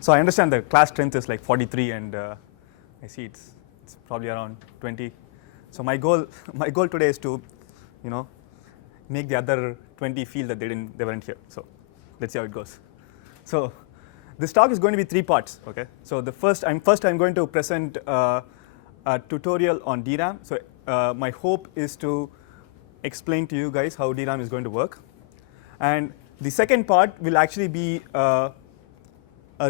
So I understand the class strength is like 43, and I see it's probably around 20. So my goal today is to, make the other 20 feel that they weren't here. So let's see how it goes. So this talk is going to be 3 parts. Okay. So the first I'm going to present a tutorial on DRAM. So my hope is to explain to you guys how DRAM is going to work, and the second part will actually be a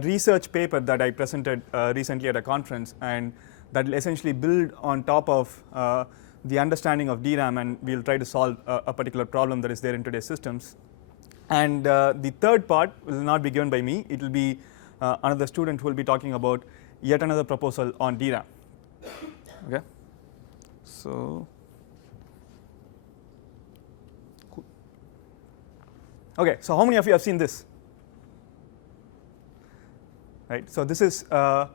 research paper that I presented recently at a conference, and that will essentially build on top of the understanding of DRAM, and we'll try to solve a particular problem that is there in today's systems. And the third part will not be given by me. It will be another student who will be talking about yet another proposal on DRAM. Okay. So cool. Okay. So how many of you have seen this? Right. So this is a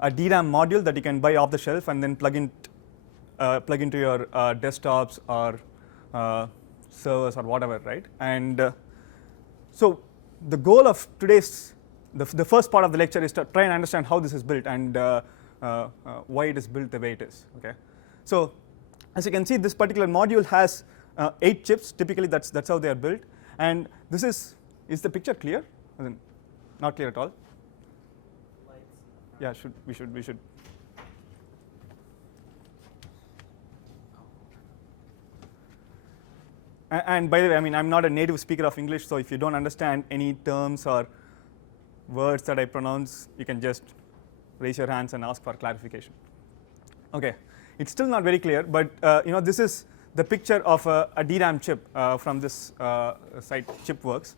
DRAM module that you can buy off the shelf and then plug into your desktops or servers or whatever, right? And so the goal of today's the first part of the lecture is to try and understand how this is built and why it is built the way it is. Okay. So as you can see, this particular module has 8 chips. Typically, that's how they are built. And this is the picture clear? Not clear at all. Yeah, we should. And by the way, I mean, I'm not a native speaker of English, so if you don't understand any terms or words that I pronounce, you can just raise your hands and ask for clarification. Okay, it's still not very clear, but this is the picture of a DRAM chip from this site, ChipWorks.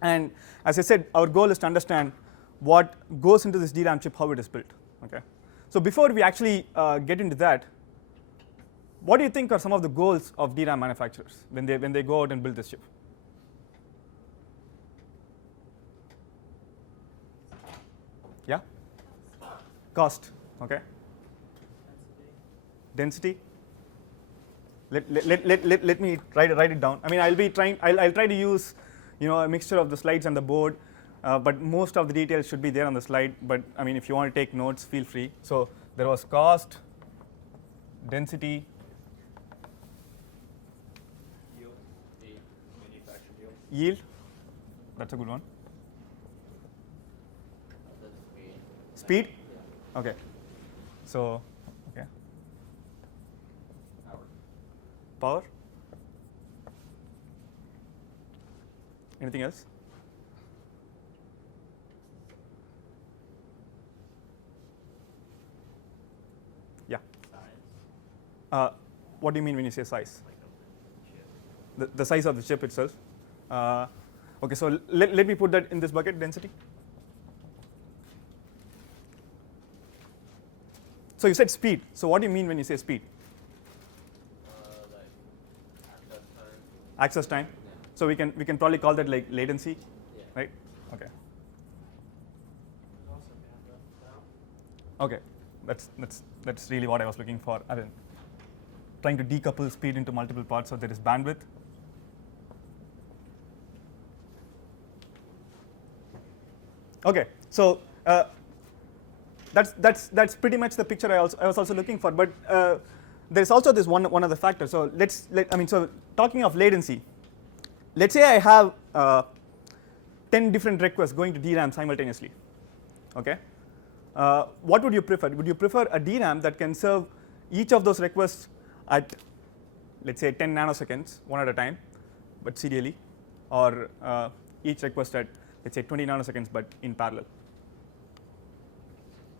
And as I said, our goal is to understand what goes into this DRAM chip, how it is built. Okay, so before we actually get into that, what do you think are some of the goals of DRAM manufacturers when they go out and build this chip? Yeah? Cost. Okay. Density. Let me write it down. I mean, I'll try to use a mixture of the slides and the board, but most of the details should be there on the slide. But I mean, if you want to take notes, feel free. So there was cost, density, yield. That's a good one. Speed. Okay. So okay. Power. Anything else? Yeah. Size. What do you mean when you say size? The size of the chip itself. Okay, so let me put that in this bucket, density. So you said speed. So what do you mean when you say speed? Like access time. Yeah. So we can probably call that like latency, Yeah. right? Okay. Okay, that's really what I was looking for. I mean, trying to decouple speed into multiple parts, so there is bandwidth. Okay, so that's pretty much the picture I was also looking for. But there's also this one other factor. So so talking of latency, let's say I have 10 different requests going to DRAM simultaneously. Okay, what would you prefer? Would you prefer a DRAM that can serve each of those requests at, let's say, 10 nanoseconds, one at a time, but serially, or each request at, let's say, 20 nanoseconds, but in parallel?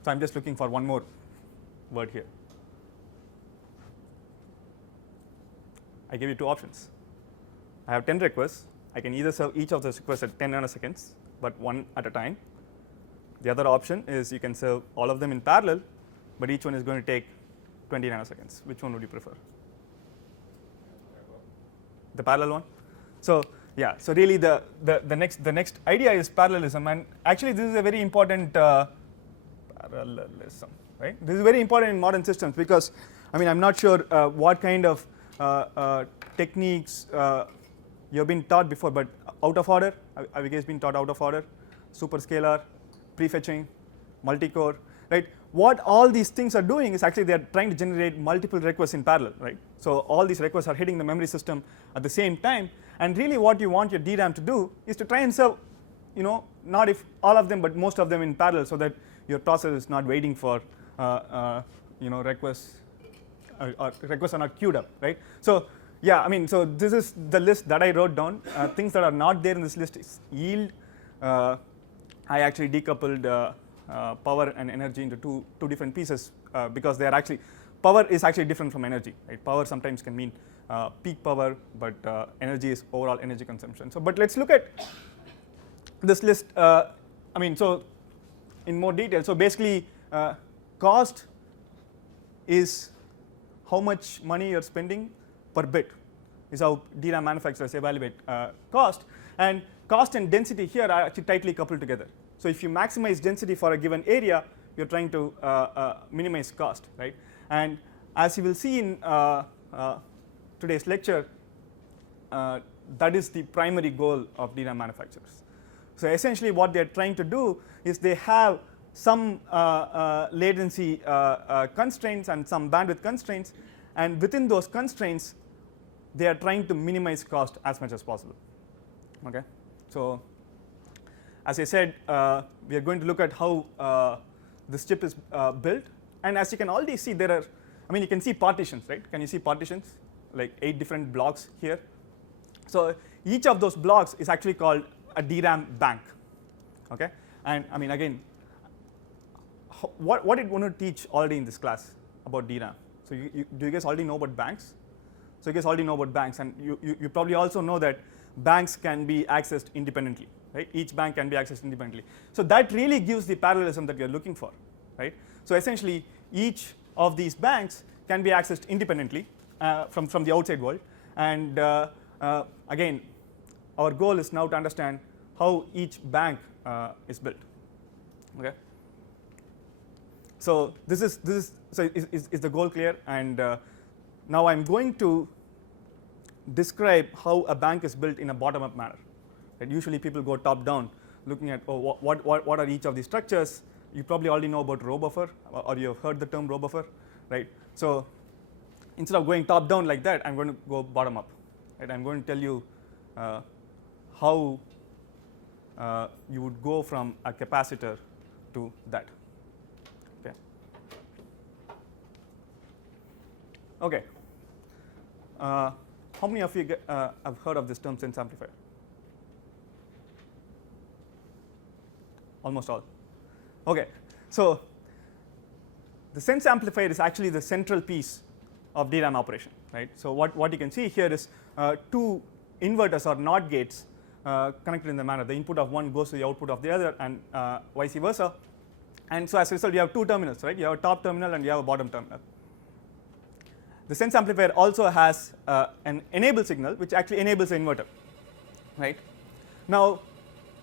So I'm just looking for one more word here. I give you 2 options. I have 10 requests. I can either serve each of those requests at 10 nanoseconds, but one at a time. The other option is you can serve all of them in parallel, but each one is going to take 20 nanoseconds. Which one would you prefer? The parallel one? So yeah, so really the next idea is parallelism, and actually this is a very important parallelism, right? This is very important in modern systems because, I mean, I'm not sure what kind of techniques you've been taught before, but out of order, have you guys been taught out of order? Superscalar, prefetching, multi-core, right? What all these things are doing is actually they are trying to generate multiple requests in parallel, right? So all these requests are hitting the memory system at the same time, and really what you want your DRAM to do is to try and serve, not if all of them but most of them in parallel, so that your process is not waiting for requests or requests are not queued up, right? So yeah, I mean, so this is the list that I wrote down. Things that are not there in this list is yield. I actually decoupled power and energy into two different pieces because they are actually, power is actually different from energy, right? Power sometimes can mean peak power, but energy is overall energy consumption. So, but let's look at this list. I mean, so in more detail. So basically, cost is how much money you're spending per bit is how DRAM manufacturers evaluate cost, and cost and density here are actually tightly coupled together. So if you maximize density for a given area, you're trying to minimize cost, right? And as you will see in today's lecture, that is the primary goal of DRAM manufacturers. So essentially what they're trying to do is they have some latency constraints and some bandwidth constraints, and within those constraints they are trying to minimize cost as much as possible. Okay, so as I said, we are going to look at how this chip is built, and as you can already see, there are, I mean, you can see partitions, right? Can you see partitions? Like 8 different blocks here. So each of those blocks is actually called a DRAM bank. Okay, and I mean, again, what did Onur teach already in this class about DRAM? So do you guys already know about banks? So you guys already know about banks, and you probably also know that banks can be accessed independently, right? Each bank can be accessed independently. So that really gives the parallelism that you're looking for, right? So essentially, each of these banks can be accessed independently from the outside world, and again, our goal is now to understand how each bank is built. Okay. So this is the goal clear? And now I'm going to describe how a bank is built in a bottom-up manner. Right? Usually people go top-down, looking at what are each of these structures. You probably already know about row buffer, or you have heard the term row buffer, right? So instead of going top-down like that, I'm going to go bottom-up. Right? I'm going to tell you how you would go from a capacitor to that. Okay. Okay. How many of you have heard of this term sense amplifier? Almost all. Okay. So the sense amplifier is actually the central piece of DRAM operation, right? So what you can see here is 2 inverters or NOT gates connected in the manner. The input of one goes to the output of the other, and vice versa. And so as a result, you have 2 terminals, right? You have a top terminal and you have a bottom terminal. The sense amplifier also has an enable signal, which actually enables the inverter, right? Now,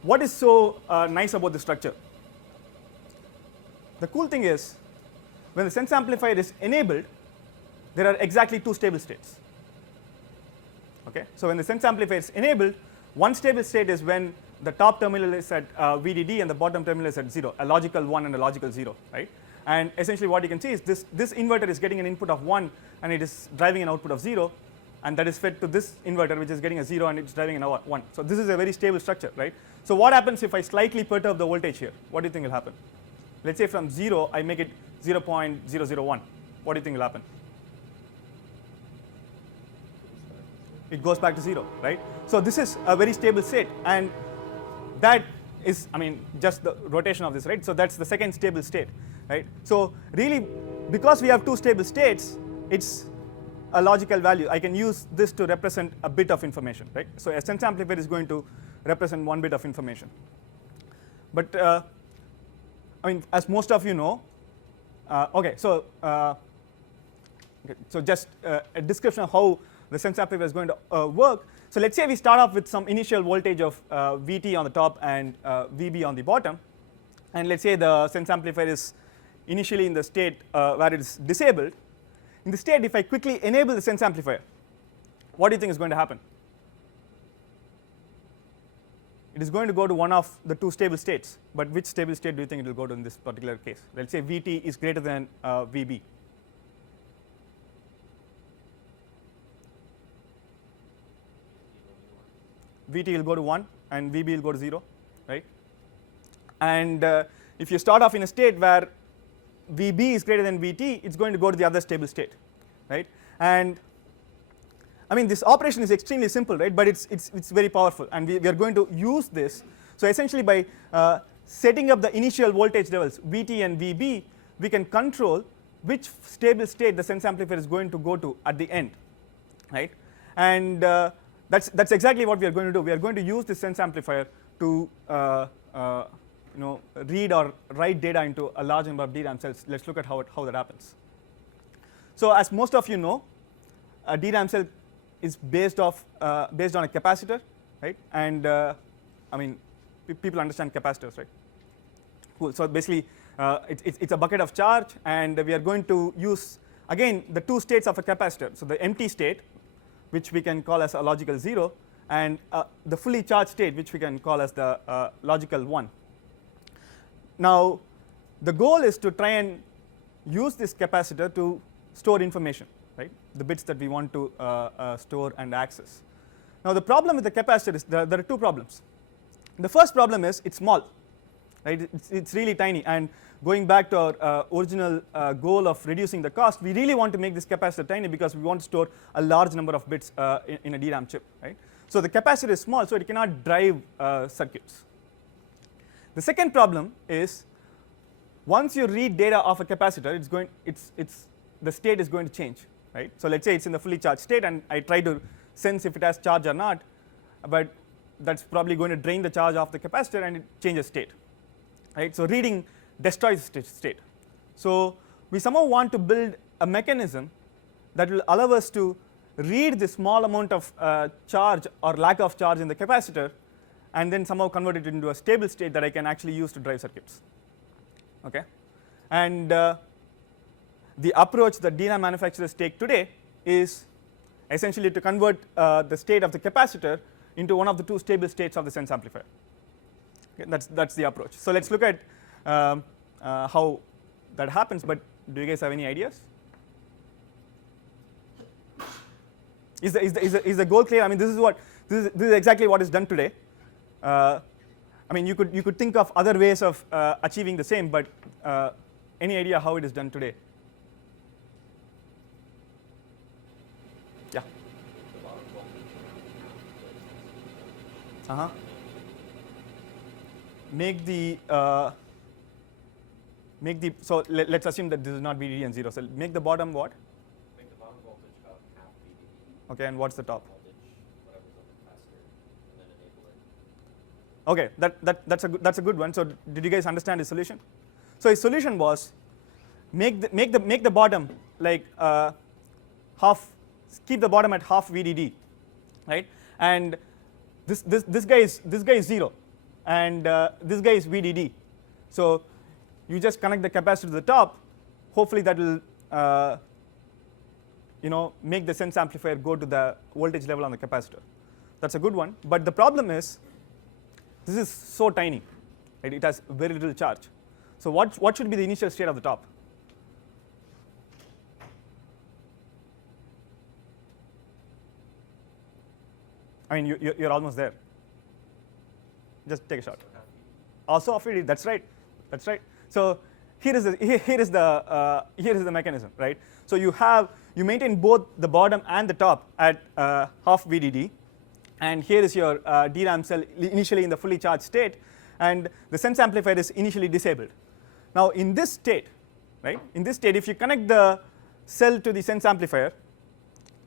what is so nice about the structure? The cool thing is, when the sense amplifier is enabled, there are exactly 2 stable states. Okay, so when the sense amplifier is enabled, one stable state is when the top terminal is at VDD and the bottom terminal is at 0, a logical 1 and a logical 0, right? And essentially what you can see is this inverter is getting an input of 1 and it is driving an output of 0, and that is fed to this inverter which is getting a 0 and it's driving an 1. So this is a very stable structure, right? So what happens if I slightly perturb the voltage here? What do you think will happen? Let's say from 0 I make it 0.001. What do you think will happen? It goes back to 0, right? So this is a very stable state, and that is, I mean, just the rotation of this, right? So that's the second stable state, right? So really, because we have 2 stable states, it's a logical value. I can use this to represent a bit of information, right? So a sense amplifier is going to represent 1 bit of information. But I mean, as most of you know, okay, so just a description of how the sense amplifier is going to work. So let's say we start off with some initial voltage of Vt on the top and Vb on the bottom, and let's say the sense amplifier is initially in the state where it is disabled. In the state, if I quickly enable the sense amplifier, what do you think is going to happen? it is going to go to one of the two stable states. But which stable state do you think it will go to in this particular case? Let's say Vt is greater than Vb. Vt will go to 1 and Vb will go to 0, right? And if you start off in a state where Vb is greater than Vt, it's going to go to the other stable state, right? And I mean, this operation is extremely simple, right? But it's very powerful, and we are going to use this. So essentially, by setting up the initial voltage levels Vt and Vb, we can control which stable state the sense amplifier is going to go to at the end, right? And that's exactly what we are going to do. We are going to use this sense amplifier to read or write data into a large number of DRAM cells. Let's look at how that happens. So as most of you know, a DRAM cell is based on a capacitor, right? And I mean, people understand capacitors, right? Cool. So basically, it's a bucket of charge, and we are going to use again the two states of a capacitor. So the empty state, which we can call as a logical 0, and the fully charged state, which we can call as the logical 1. Now, the goal is to try and use this capacitor to store information, right? The bits that we want to store and access. Now, the problem with the capacitor is there are two problems. The first problem is it's small, right? It's really tiny, and going back to our original goal of reducing the cost, we really want to make this capacitor tiny because we want to store a large number of bits in a DRAM chip, right? So the capacitor is small, so it cannot drive circuits. The second problem is once you read data of a capacitor, the state is going to change, right? So let's say it's in the fully charged state, and I try to sense if it has charge or not, but that's probably going to drain the charge off the capacitor and it changes state, right? So reading destroys state. So we somehow want to build a mechanism that will allow us to read the small amount of charge or lack of charge in the capacitor, and then somehow convert it into a stable state that I can actually use to drive circuits. Okay, and the approach that DRAM manufacturers take today is essentially to convert the state of the capacitor into one of the two stable states of the sense amplifier. Okay, that's the approach. So let's look at how that happens. But do you guys have any ideas? Is the goal clear? I mean, this is exactly what is done today. I mean, you could think of other ways of achieving the same, but any idea how it is done today? Yeah. Make the so let's assume that this is not VDD and 0. So make the bottom what? Make the bottom voltage about half VDD. Okay, and what's the top? Voltage, whatever's on the capacitor, and then enable it. Okay, that's a good one. So did you guys understand his solution? So his solution was make the bottom like half, keep the bottom at half VDD, right? And this guy is 0, and this guy is VDD. So you just connect the capacitor to the top. Hopefully that will make the sense amplifier go to the voltage level on the capacitor. That's a good one. But the problem is this is so tiny, right? It has very little charge. So what should be the initial state of the top? I mean, you're almost there. Just take a shot. Also off VDD. That's right. That's right. So here is the mechanism, right? So you maintain both the bottom and the top at half VDD, and here is your DRAM cell initially in the fully charged state, and the sense amplifier is initially disabled. Now in this state, right? In this state, if you connect the cell to the sense amplifier,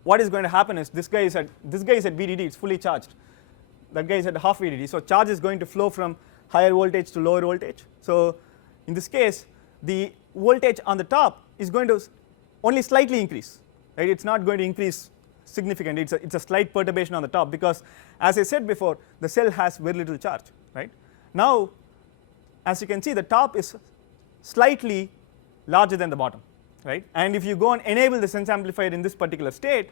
what is going to happen is this guy is at VDD. It's fully charged. That guy is at half VDD. So charge is going to flow from higher voltage to lower voltage. So in this case, the voltage on the top is going to only slightly increase, right? It's not going to increase significantly. It's a slight perturbation on the top because, as I said before, the cell has very little charge, right? Now, as you can see, the top is slightly larger than the bottom, right? And if you go and enable the sense amplifier in this particular state,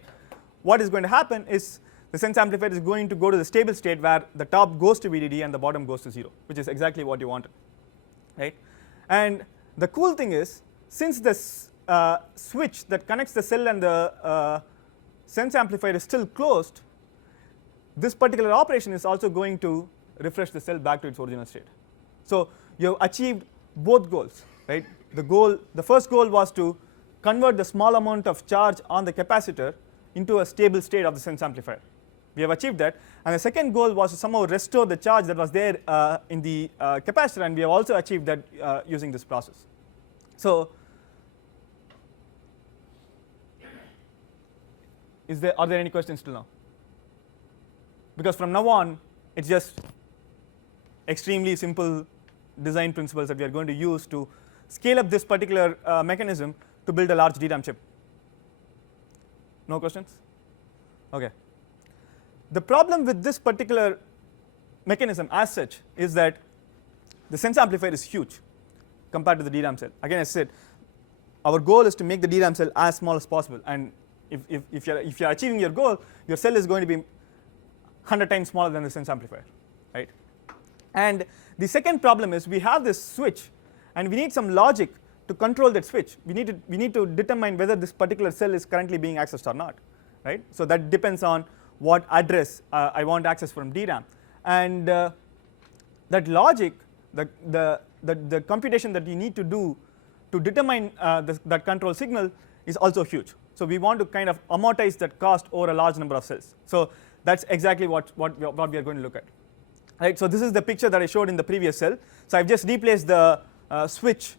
what is going to happen is the sense amplifier is going to go to the stable state where the top goes to VDD and the bottom goes to 0, which is exactly what you wanted, right? And the cool thing is, since this switch that connects the cell and the sense amplifier is still closed, this particular operation is also going to refresh the cell back to its original state. So you have achieved both goals, right? The first goal was to convert the small amount of charge on the capacitor into a stable state of the sense amplifier. We have achieved that. And the second goal was to somehow restore the charge that was there in the capacitor, and we have also achieved that using this process. So are there any questions till now? Because from now on, it's just extremely simple design principles that we are going to use to scale up this particular mechanism to build a large DRAM chip. No questions? Okay. The problem with this particular mechanism as such is that the sense amplifier is huge compared to the DRAM cell. Again, as I said, our goal is to make the DRAM cell as small as possible, and if you're achieving your goal, your cell is going to be 100 times smaller than the sense amplifier, right? And the second problem is we have this switch, and we need some logic to control that switch. We need to determine whether this particular cell is currently being accessed or not, right? So that depends on what address I want to access from DRAM, and that logic, the computation that you need to do to determine that control signal is also huge. So we want to kind of amortize that cost over a large number of cells. So that's exactly what we are going to look at, right? So this is the picture that I showed in the previous cell. So I've just replaced the switch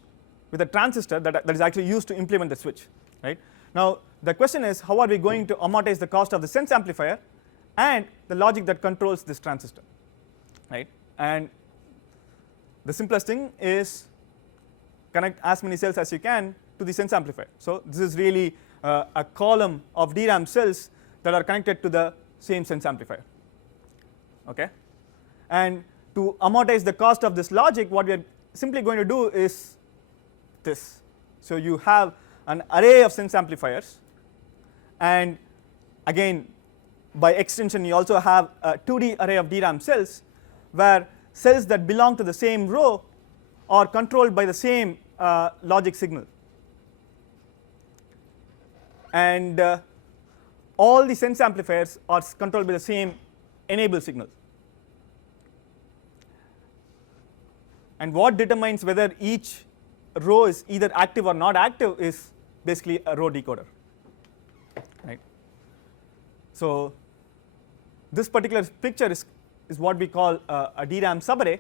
with a transistor that is actually used to implement the switch, right? Now the question is, how are we going to amortize the cost of the sense amplifier and the logic that controls this transistor, right? And the simplest thing is connect as many cells as you can to the sense amplifier. So this is really a column of DRAM cells that are connected to the same sense amplifier, okay? And to amortize the cost of this logic, what we are simply going to do is this. So you have an array of sense amplifiers, and again by extension you also have a 2D array of DRAM cells, where cells that belong to the same row are controlled by the same logic signal, and all the sense amplifiers are controlled by the same enable signal. And what determines whether each row is either active or not active is basically a row decoder, right? So this particular picture is what we call a DRAM subarray.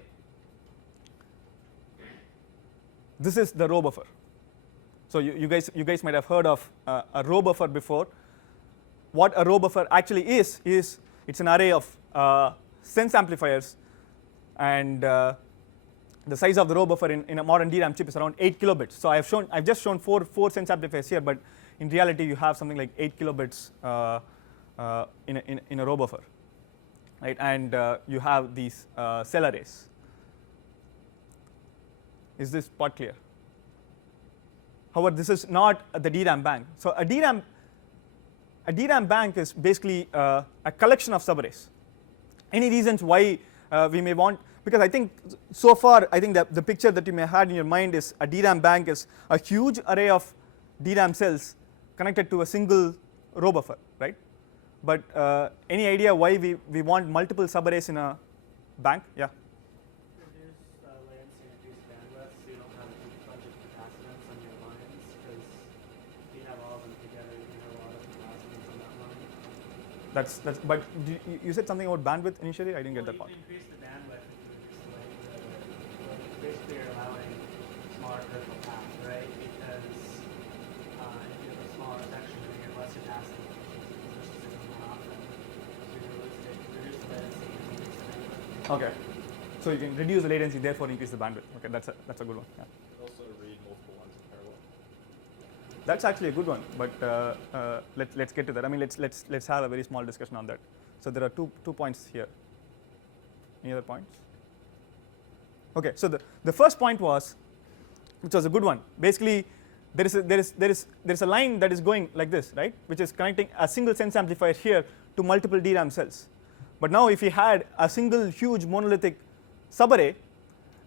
This is the row buffer. So you guys might have heard of a row buffer before. What a row buffer actually is it's an array of sense amplifiers, and the size of the row buffer in a modern DRAM chip is around 8 kilobits. So I've just shown four sense amplifiers here, but in reality you have something like 8 kilobits in a row buffer, right? And you have these cell arrays. Is this part clear? However, this is not the DRAM bank. So a DRAM bank is basically a collection of subarrays. Any reasons why we may want? Because I think so far, I think that the picture that you may have had in your mind is a DRAM bank is a huge array of DRAM cells connected to a single row buffer, right? But any idea why we want multiple subarrays in a bank? Yeah. Reduce latency, reduce bandwidth, so you don't have a huge bunch of capacitance on your lines, because if you have all of them together, you can have a lot of capacitance on that line. But you said something about bandwidth initially. I didn't get that part. You can increase the bandwidth if you reduce the latency. Basically, you're allowing smaller critical paths, right? Because if you have a smaller section, you're going to get less capacity. Okay, so you can reduce the latency, therefore increase the bandwidth. Okay, that's a good one. Yeah. Also read multiple ones in parallel. That's actually a good one, but let's get to that. I mean, let's have a very small discussion on that. So there are two points here. Any other points? Okay, so the first point was, which was a good one. Basically, there is a line that is going like this, right? Which is connecting a single sense amplifier here to multiple DRAM cells. But now if you had a single huge monolithic subarray,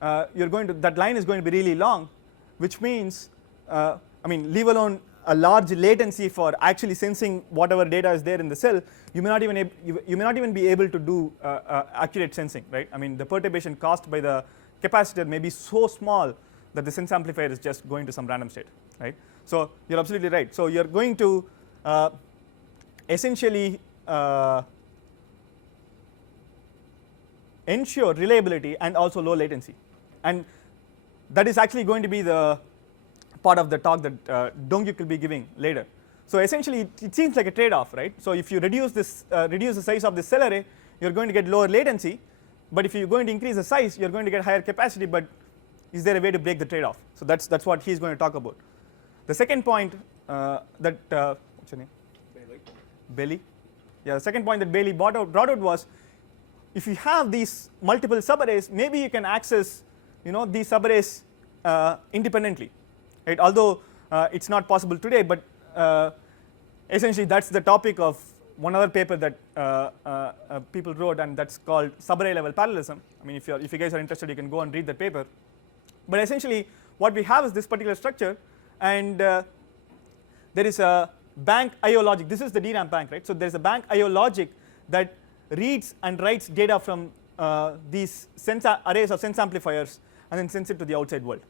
that line is going to be really long, which means leave alone a large latency for actually sensing whatever data is there in the cell, you may not even be able to do accurate sensing, right? I mean, the perturbation caused by the capacitor may be so small that the sense amplifier is just going to some random state, right? So you're absolutely right. So you're going to essentially ensure reliability and also low latency, and that is actually going to be the part of the talk that Dongyuk will be giving later. So essentially it seems like a trade-off, right? So if you reduce the size of this cell array, you're going to get lower latency, but if you're going to increase the size, you're going to get higher capacity. But is there a way to break the trade-off? So that's what he's going to talk about. The second point that what's your name? Bailey. Yeah, the second point that Bailey brought out was, if you have these multiple subarrays, maybe you can access these subarrays independently, right? Although it's not possible today, but essentially that's the topic of one other paper that people wrote, and that's called subarray level parallelism. I mean, if you guys are interested, you can go and read that paper. But essentially what we have is this particular structure, and there is a bank I/O logic. This is the DRAM bank, right? So there's a bank I/O logic that reads and writes data from these arrays of sense amplifiers and then sends it to the outside world,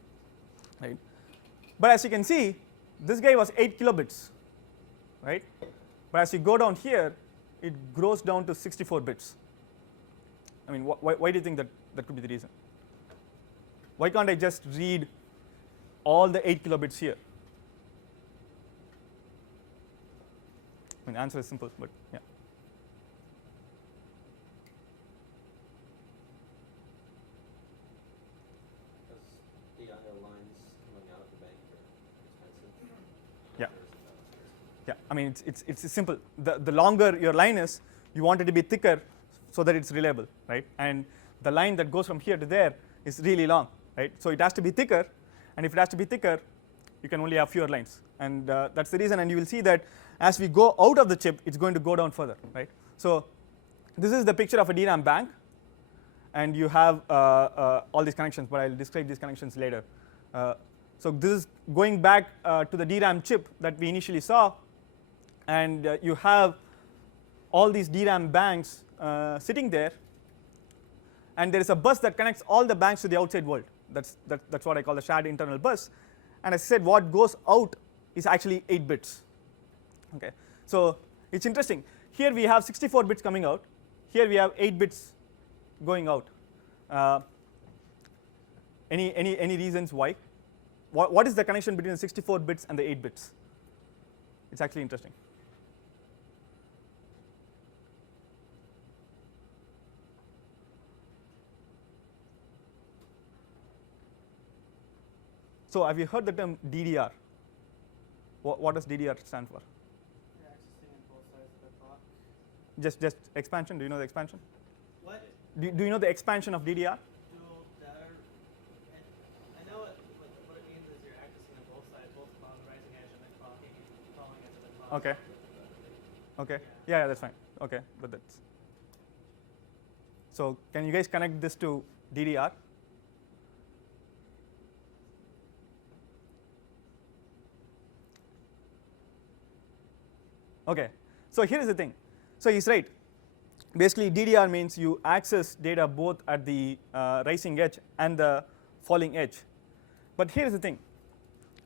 right? But as you can see, this guy was 8 kilobits, right? But as you go down here, it grows down to 64 bits. I mean, why do you think that could be the reason? Why can't I just read all the 8 kilobits here? I mean, the answer is simple, but yeah. Yeah, I mean, it's simple. The longer your line is, you want it to be thicker so that it's reliable, right? And the line that goes from here to there is really long, right? So it has to be thicker, and if it has to be thicker, you can only have fewer lines, and that's the reason. And you will see that as we go out of the chip, it's going to go down further, right? So this is the picture of a DRAM bank, and you have all these connections, but I'll describe these connections later. So this is going back to the DRAM chip that we initially saw, and you have all these DRAM banks sitting there, and there is a bus that connects all the banks to the outside world. That's what I call the shared internal bus. And as I said, what goes out is actually 8 bits. Okay, so it's interesting. Here we have 64 bits coming out. Here we have 8 bits going out. Any reasons why? What is the connection between the 64 bits and the 8 bits? It's actually interesting. So have you heard the term DDR? What does DDR stand for? Accessing on both sides of the clock. Just expansion. Do you know the expansion? What? Do you know the expansion of DDR? Dual data. I know what it means is you're accessing on both sides, both on the rising edge and then clocking and falling edge of the clock. Okay. Okay. Yeah, that's fine. Okay, but that's. So can you guys connect this to DDR? Okay, so here is the thing. So he's right. Basically, DDR means you access data both at the rising edge and the falling edge. But here is the thing.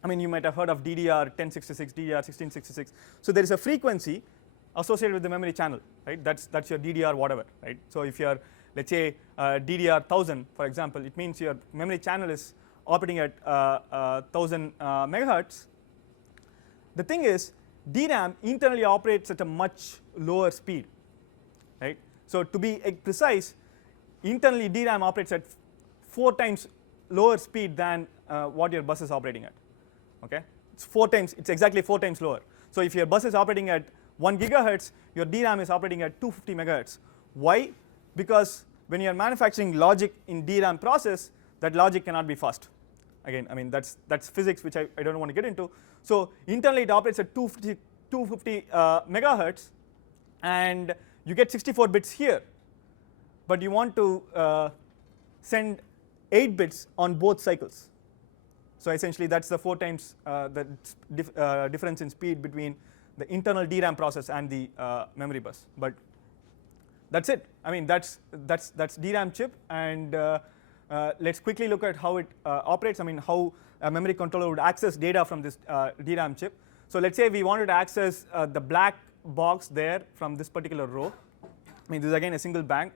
I mean, you might have heard of DDR 1066, DDR 1666. So there is a frequency associated with the memory channel, right? That's your DDR whatever, right? So if you are, let's say, DDR 1000, for example, it means your memory channel is operating at 1000 megahertz. The thing is, DRAM internally operates at a much lower speed, right? So to be precise, internally DRAM operates at 4 times lower speed than what your bus is operating at. Okay, it's exactly 4 times lower. So if your bus is operating at 1 gigahertz, your DRAM is operating at 250 megahertz. Why? Because when you are manufacturing logic in DRAM process, that logic cannot be fast. Again, I mean, that's physics, which I don't want to get into. So internally it operates at 250 megahertz, and you get 64 bits here, but you want to send 8 bits on both cycles. So essentially that's the 4 times the difference in speed between the internal DRAM process and the memory bus. But that's it. I mean that's DRAM chip, and let's quickly look at how it operates. I mean how a memory controller would access data from this DRAM chip. So let's say we wanted to access the black box there from this particular row. I mean this is again a single bank.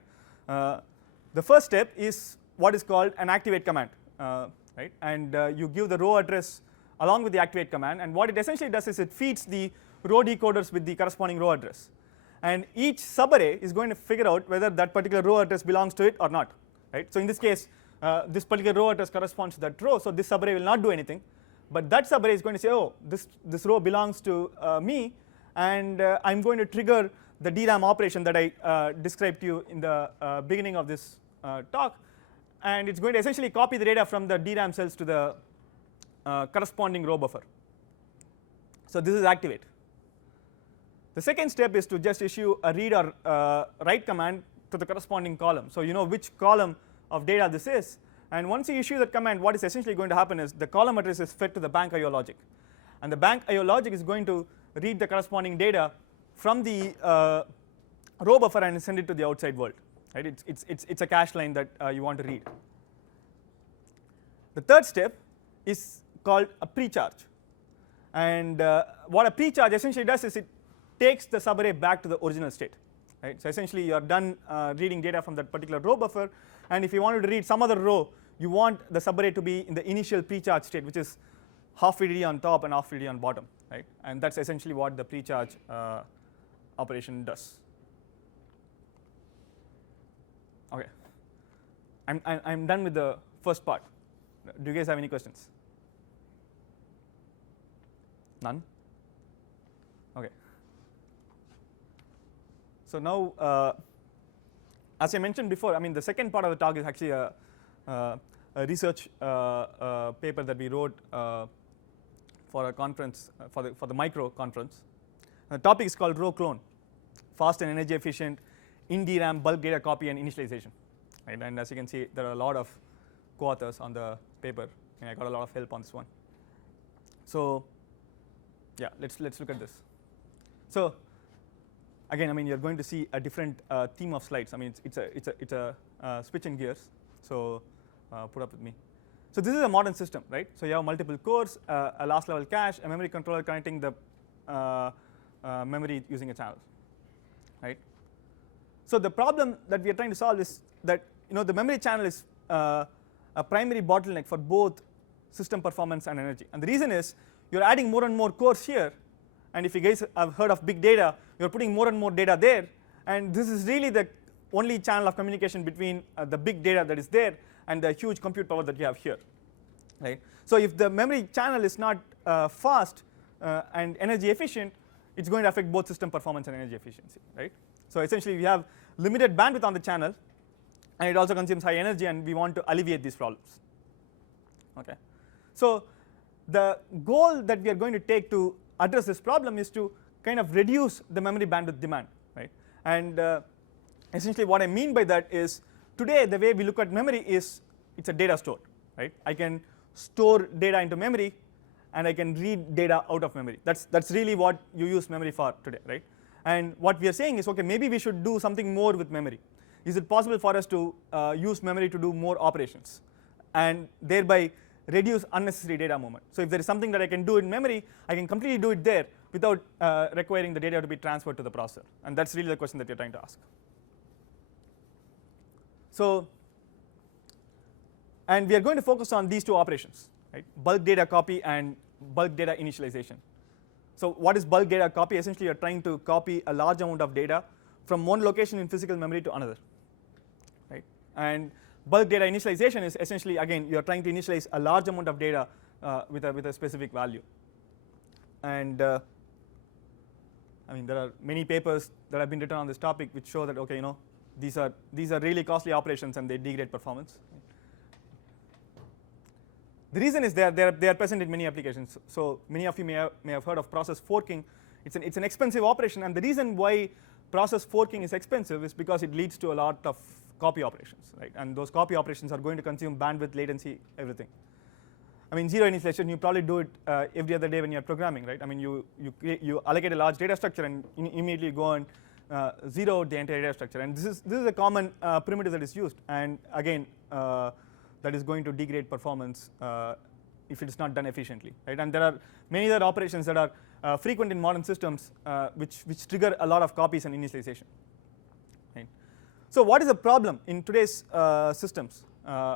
The first step is what is called an activate command, right? And you give the row address along with the activate command, and what it essentially does is it feeds the row decoders with the corresponding row address, and each subarray is going to figure out whether that particular row address belongs to it or not, right? So in this case this particular row address corresponds to that row, so this subarray will not do anything, but that subarray is going to say, oh, this row belongs to me, and I'm going to trigger the DRAM operation that I described to you in the beginning of this talk, and it's going to essentially copy the data from the DRAM cells to the corresponding row buffer. So this is activate. The second step is to just issue a read or write command to the corresponding column. So you know which column of data this is, and once you issue that command, what is essentially going to happen is the column address is fed to the bank IO logic, and the bank IO logic is going to read the corresponding data from the row buffer and send it to the outside world, right? It's a cache line that you want to read. The third step is called a precharge, and what a precharge essentially does is it takes the subarray back to the original state, right? So essentially you are done reading data from that particular row buffer, and if you wanted to read some other row, you want the subarray to be in the initial precharge state, which is half VDD on top and half VDD on bottom, right? And that's essentially what the precharge operation does. Okay, I'm done with the first part. Do you guys have any questions? None? Okay. So now, as I mentioned before, I mean the second part of the talk is actually a research paper that we wrote for a conference, for the micro conference. And the topic is called row clone, fast and energy efficient in DRAM bulk data copy and initialization. Right? And as you can see, there are a lot of co-authors on the paper, and I got a lot of help on this one. So yeah, let's look at this. So again, I mean you're going to see a different theme of slides. I mean it's a switch in gears. So put up with me. So this is a modern system, right? So you have multiple cores, a last level cache, a memory controller connecting the memory using a channel, right? So the problem that we are trying to solve is that the memory channel is a primary bottleneck for both system performance and energy, and the reason is you're adding more and more cores here, and if you guys have heard of big data, you're putting more and more data there, and this is really the only channel of communication between the big data that is there and the huge compute power that you have here, right? So if the memory channel is not fast and energy efficient, it's going to affect both system performance and energy efficiency, right? So essentially we have limited bandwidth on the channel, and it also consumes high energy, and we want to alleviate these problems. Okay, so the goal that we are going to take to address this problem is to kind of reduce the memory bandwidth demand, right? And essentially what I mean by that is today the way we look at memory is it's a data store, right? I can store data into memory, and I can read data out of memory. That's really what you use memory for today, right? And what we are saying is, okay, maybe we should do something more with memory. Is it possible for us to use memory to do more operations and thereby reduce unnecessary data movement? So if there is something that I can do in memory, I can completely do it there without requiring the data to be transferred to the processor, and that's really the question that you're trying to ask. So, and we are going to focus on these two operations, right? Bulk data copy and bulk data initialization. So what is bulk data copy? Essentially you're trying to copy a large amount of data from one location in physical memory to another, right? And bulk data initialization is essentially, again, you're trying to initialize a large amount of data with a specific value. And I mean there are many papers that have been written on this topic which show that, okay, these are really costly operations and they degrade performance. The reason is they are present in many applications. So many of you may have heard of process forking. It's an expensive operation, and the reason why process forking is expensive is because it leads to a lot of copy operations, right? And those copy operations are going to consume bandwidth, latency, everything. I mean, zero initialization, you probably do it every other day when you're programming, right? I mean, you allocate a large data structure and immediately go and zero out the entire data structure. And this is a common primitive that is used. And again, that is going to degrade performance if it is not done efficiently, right? And there are many other operations that are frequent in modern systems which trigger a lot of copies and initialization. Right? So what is the problem in today's systems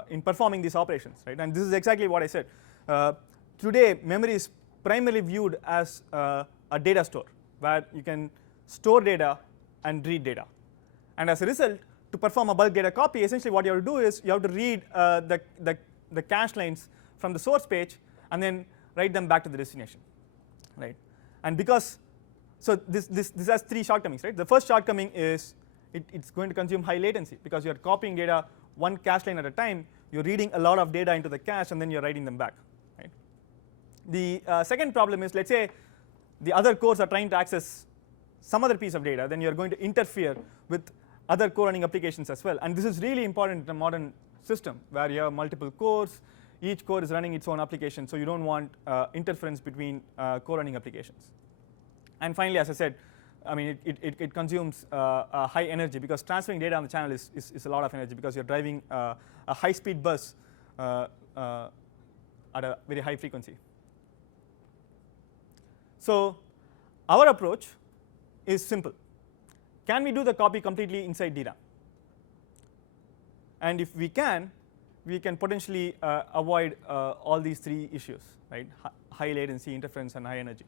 in performing these operations, right? And this is exactly what I said. Today, memory is primarily viewed as a data store where you can store data and read data. And as a result, to perform a bulk data copy, essentially what you have to do is you have to read the cache lines from the source page and then write them back to the destination, right? And because so this has three shortcomings, right? The first shortcoming is it's going to consume high latency because you're copying data one cache line at a time. You're reading a lot of data into the cache and then you're writing them back, right? The second problem is, let's say the other cores are trying to access some other piece of data, then you're going to interfere with other core running applications as well. And this is really important in a modern system where you have multiple cores. Each core is running its own application, so you don't want interference between core running applications. And finally, as I said, I mean, it consumes high energy because transferring data on the channel is a lot of energy because you're driving a high-speed bus at a very high frequency. So our approach is simple. Can we do the copy completely inside DRAM? And if we can potentially avoid all these three issues, right? High latency, interference, and high energy.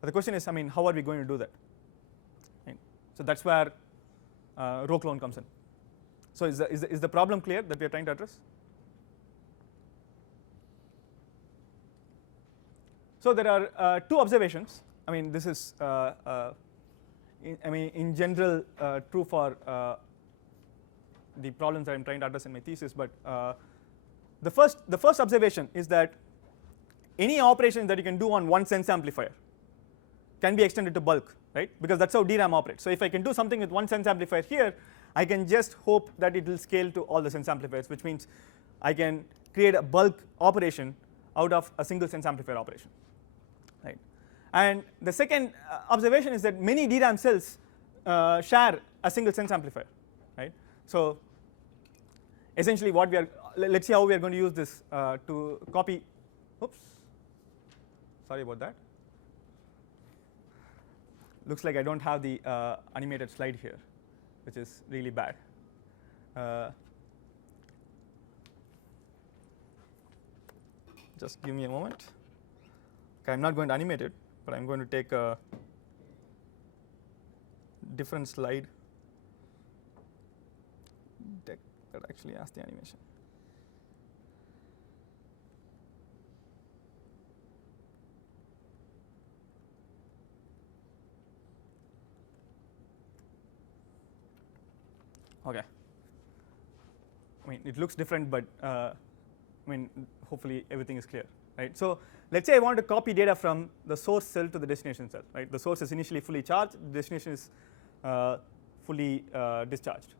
But the question is, I mean, how are we going to do that? Right? So that's where row clone comes in. So is the problem clear that we are trying to address? So there are two observations. I mean, this is in general true for the problems that I'm trying to address in my thesis, but the first observation is that any operation that you can do on one sense amplifier can be extended to bulk, right? Because that's how DRAM operates. So if I can do something with one sense amplifier here, I can just hope that it will scale to all the sense amplifiers, which means I can create a bulk operation out of a single sense amplifier operation, right? And the second observation is that many DRAM cells share a single sense amplifier, right? So essentially what we are, let's see how we are going to use this to copy, oops, sorry about that. Looks like I don't have the animated slide here, which is really bad. Just give me a moment. Okay, I'm not going to animate it, but I'm going to take a different slide deck that actually has the animation. Okay. I mean, it looks different, but I mean, hopefully everything is clear, right? So let's say I want to copy data from the source cell to the destination cell, right? The source is initially fully charged, the destination is fully discharged.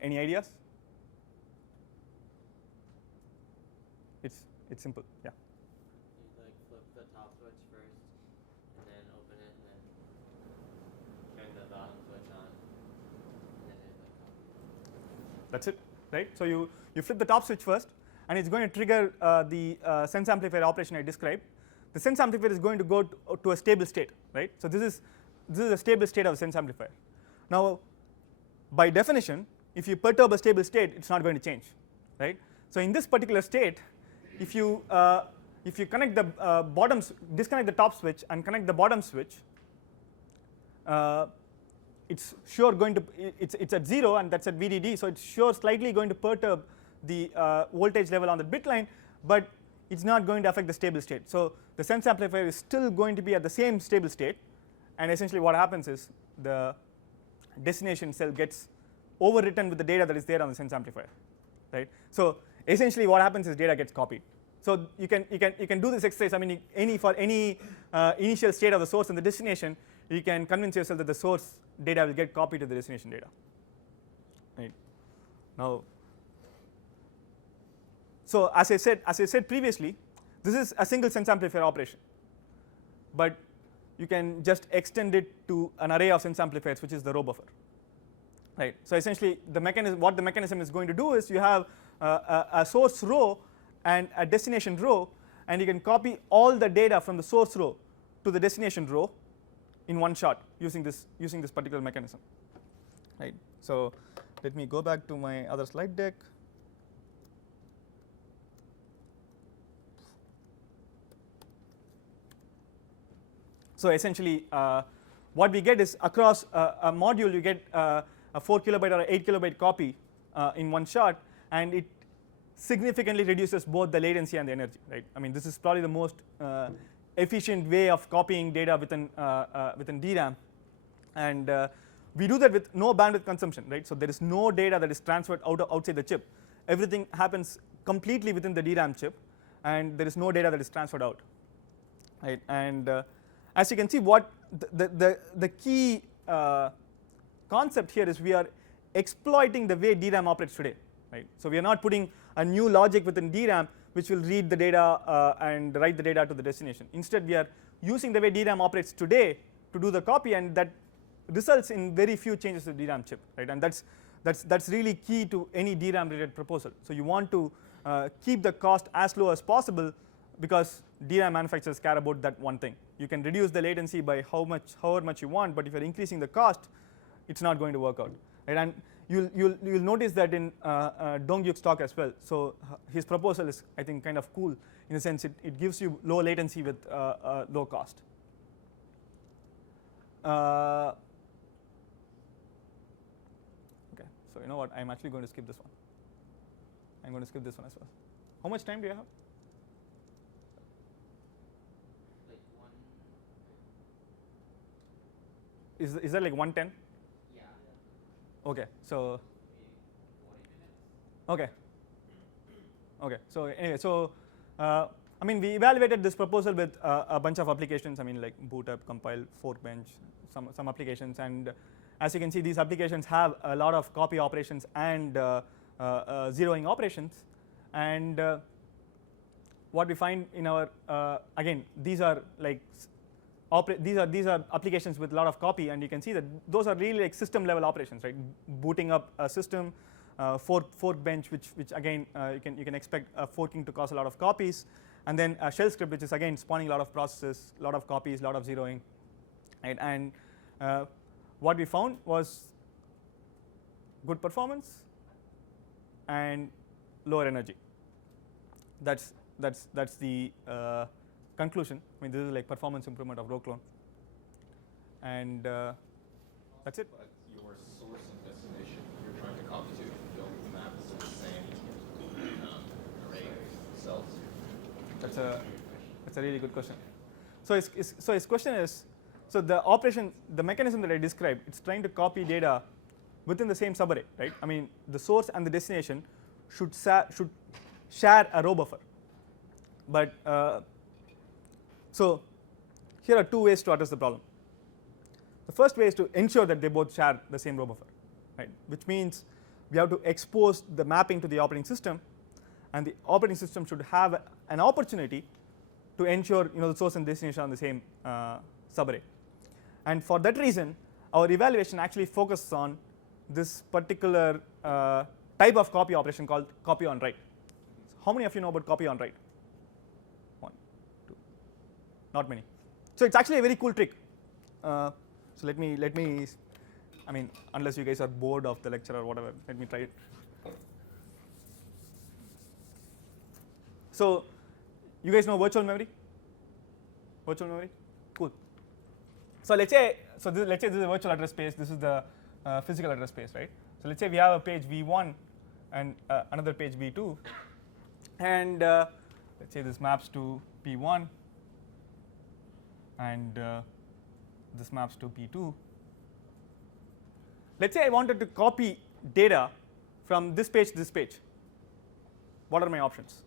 Any ideas? It's simple, yeah. You like flip the top switch first, and then open it, and then turn the bottom switch on, and then hit the copy. That's it, right? So you flip the top switch first, and it's going to trigger the sense amplifier operation I described. The sense amplifier is going to go to a stable state, right? So this is a stable state of the sense amplifier. Now, by definition, if you perturb a stable state, it's not going to change, right? So in this particular state, if you connect the disconnect the top switch and connect the bottom switch, it's sure going to it's at 0 and that's at VDD, so it's sure slightly going to perturb the voltage level on the bit line, but it's not going to affect the stable state. So the sense amplifier is still going to be at the same stable state, and essentially what happens is the destination cell gets overwritten with the data that is there on the sense amplifier, right? So essentially what happens is data gets copied. So you can do this exercise. I mean, for any initial state of the source and the destination, you can convince yourself that the source data will get copied to the destination data. Right. Now, so as I said previously, this is a single sense amplifier operation, but you can just extend it to an array of sense amplifiers, which is the row buffer. Right. So essentially, what the mechanism is going to do is you have a source row and a destination row, and you can copy all the data from the source row to the destination row in one shot using this particular mechanism. Right. So let me go back to my other slide deck. So essentially, what we get is across a module you get a 4 kilobyte or 8 kilobyte copy in one shot, and it significantly reduces both the latency and the energy. Right. I mean, this is probably the most efficient way of copying data within DRAM, and we do that with no bandwidth consumption. Right. So there is no data that is transferred outside the chip. Everything happens completely within the DRAM chip, and there is no data that is transferred out. Right. And as you can see, what the key concept here is we are exploiting the way DRAM operates today. Right. So we are not putting a new logic within DRAM which will read the data and write the data to the destination. Instead, we are using the way DRAM operates today to do the copy, and that results in very few changes to the DRAM chip. Right. And that's really key to any DRAM related proposal. So you want to keep the cost as low as possible, because DRAM manufacturers care about that one thing. You can reduce the latency by however much you want, but if you're increasing the cost, it's not going to work out. Right? And you'll notice that in Donghyuk's talk as well. So his proposal is, I think, kind of cool in the sense it gives you low latency with low cost. Okay, so you know what? I'm actually going to skip this one. I'm going to skip this one as well. How much time do you have? Is that like 110? Yeah. Okay, so okay. So anyway, so I mean, we evaluated this proposal with a bunch of applications. I mean, like boot up, compile, fork bench, some applications, and as you can see, these applications have a lot of copy operations and zeroing operations. And what we find in our again, these are like these are applications with a lot of copy, and you can see that those are really like system level operations, right? Booting up a system, fork bench, which again you can expect forking to cause a lot of copies, and then a shell script, which is again spawning a lot of processes, a lot of copies, a lot of zeroing, right? And what we found was good performance and lower energy. That's the conclusion. I mean, this is like performance improvement of row clone, and that's it. But your source and destination you're trying to copy to, don't map to the same array cells. That's a really good question. So his question is, so the mechanism that I described, it's trying to copy data within the same subarray, right? I mean, the source and the destination should share a row buffer, but so here are two ways to address the problem. The first way is to ensure that they both share the same row buffer, right? Which means we have to expose the mapping to the operating system, and the operating system should have an opportunity to ensure the source and destination are on the same subarray. And for that reason, our evaluation actually focuses on this particular type of copy operation called copy on write. How many of you know about copy on write? Not many. So it's actually a very cool trick. So let me, I mean, unless you guys are bored of the lecture or whatever, let me try it. So you guys know virtual memory? Virtual memory? Cool. So let's say this is a virtual address space. This is the physical address space, right? So let's say we have a page v1 and another page v2, and let's say this maps to p1. And this maps to P2. Let's say I wanted to copy data from this page to this page. What are my options?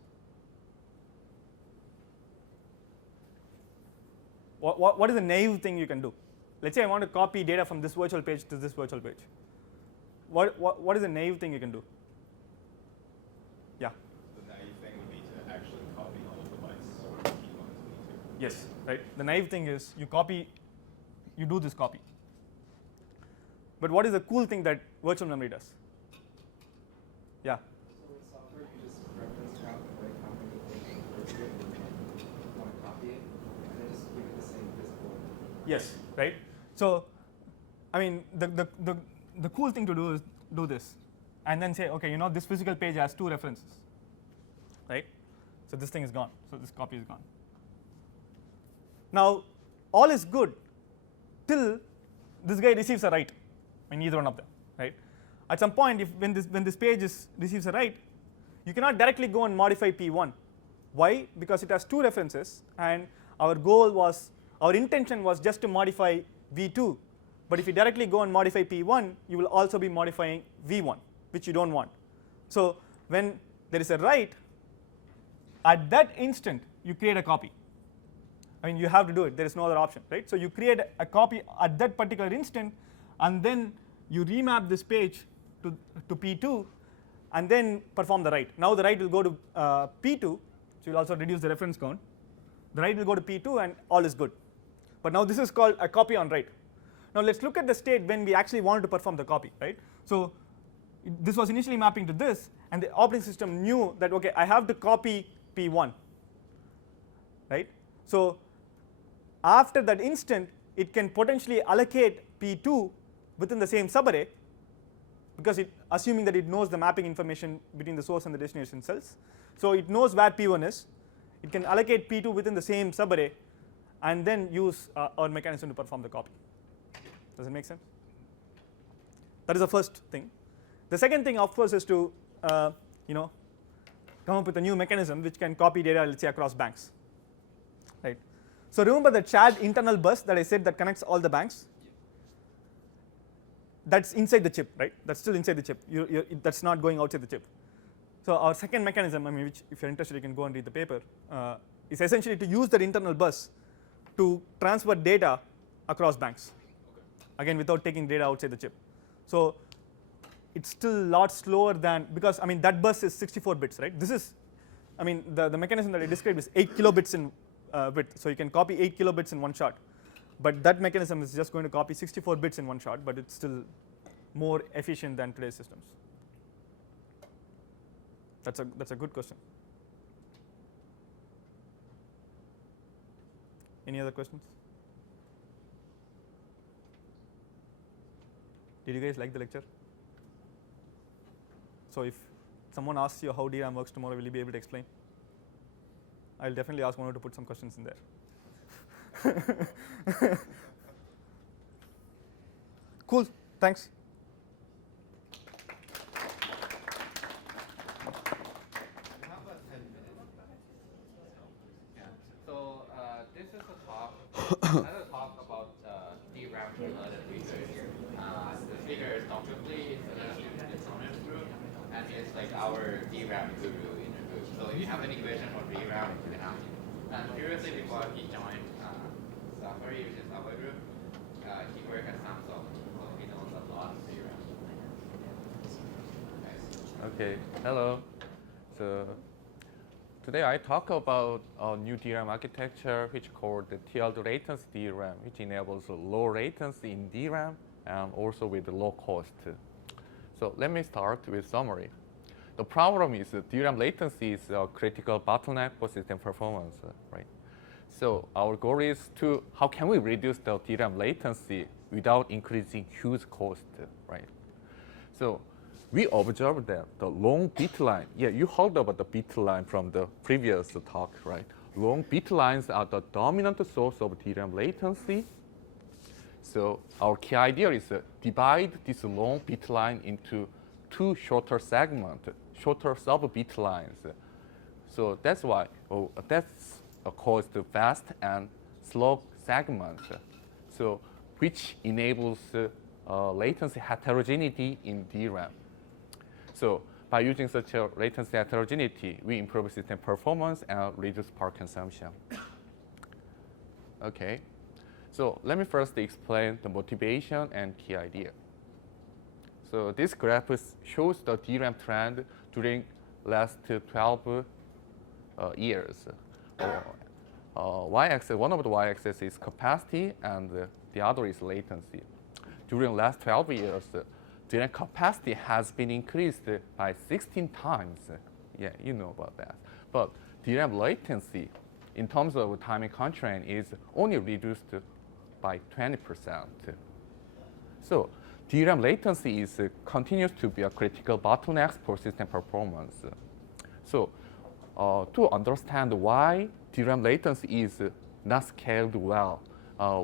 What is the naive thing you can do? let's say I want to copy data from this virtual page to this virtual page. What is a naive thing you can do? Yeah. The naive thing would be to actually copy all of the bytes from P1 to P2. Yes, right. The naive thing is you do this copy. But what is the cool thing that virtual memory does? Yeah. So with software, you just reference count like how many things you want to copy it, and then just give it the same physical. Yes, right. So, I mean, the cool thing to do is do this, and then say, okay, this physical page has 2 references, right? So this thing is gone. So this copy is gone. Now, all is good till this guy receives a write. I mean, either one of them, right? At some point, when this page receives a write, you cannot directly go and modify P1. Why? Because it has 2 references, and our intention was just to modify V2. But if you directly go and modify P1, you will also be modifying V1, which you don't want. So when there is a write, at that instant you create a copy. I mean, you have to do it. There is no other option, right? So you create a copy at that particular instant, and then you remap this page to P2, and then perform the write. Now the write will go to P2, so you'll also reduce the reference count. The write will go to P2, and all is good. But now this is called a copy on write. Now let's look at the state when we actually wanted to perform the copy, right? So this was initially mapping to this, and the operating system knew that, okay, I have to copy P1, right? So after that instant, it can potentially allocate P2 within the same subarray, because assuming that it knows the mapping information between the source and the destination cells. So it knows where P1 is. It can allocate P2 within the same subarray, and then use our mechanism to perform the copy. Does it make sense? That is the first thing. The second thing, of course, is to come up with a new mechanism which can copy data, let's say, across banks, right? So remember the shared internal bus that I said that connects all the banks? That's inside the chip, right? That's still inside the chip. That's not going outside the chip. So our second mechanism, I mean, which if you're interested, you can go and read the paper, is essentially to use that internal bus to transfer data across banks. Again, without taking data outside the chip. So it's still a lot slower than, because I mean that bus is 64 bits, right? This is, I mean, the mechanism that I described is 8 kilobits in width, so you can copy 8 kilobits in one shot. But that mechanism is just going to copy 64 bits in one shot, but it's still more efficient than today's systems. That's a good question. Any other questions? Did you guys like the lecture? So if someone asks you how DRAM works tomorrow, will you be able to explain? I'll definitely ask Onur to put some questions in there. Cool, thanks. So this is a talk, another talk about DRAM related research. The speaker is Dr. Lee, it's another student in Onur's group, and it's like our DRAM guru in the group. So if you have any question for DRAM, you can ask him. And previously, before he joined Subarray, which is our group, he worked at Samsung, so he knows a lot of DRAM. Okay, hello. So today I talk about a new DRAM architecture which called the tiered latency DRAM, which enables low latency in DRAM and also with low cost. So let me start with summary. The problem is that DRAM latency is a critical bottleneck for system performance, right? So our goal is to how can we reduce the DRAM latency without increasing huge cost, right? So we observed that the long bit line, yeah, you heard about the bit line from the previous talk, right? Long bit lines are the dominant source of DRAM latency. So our key idea is divide this long bit line into 2 shorter segments, shorter sub-bit lines. So that's why that's caused fast and slow segments. So which enables latency heterogeneity in DRAM. So by using such a latency heterogeneity, we improve system performance and reduce power consumption. Okay. So let me first explain the motivation and key idea. So this graph shows the DRAM trend during last 12 years. Y-axis, one of the y-axis is capacity, and the other is latency. During last 12 years, DRAM capacity has been increased by 16 times. Yeah, you know about that. But DRAM latency, in terms of timing constraint, is only reduced by 20%. So DRAM latency continues to be a critical bottleneck for system performance. So to understand why DRAM latency is not scaled well,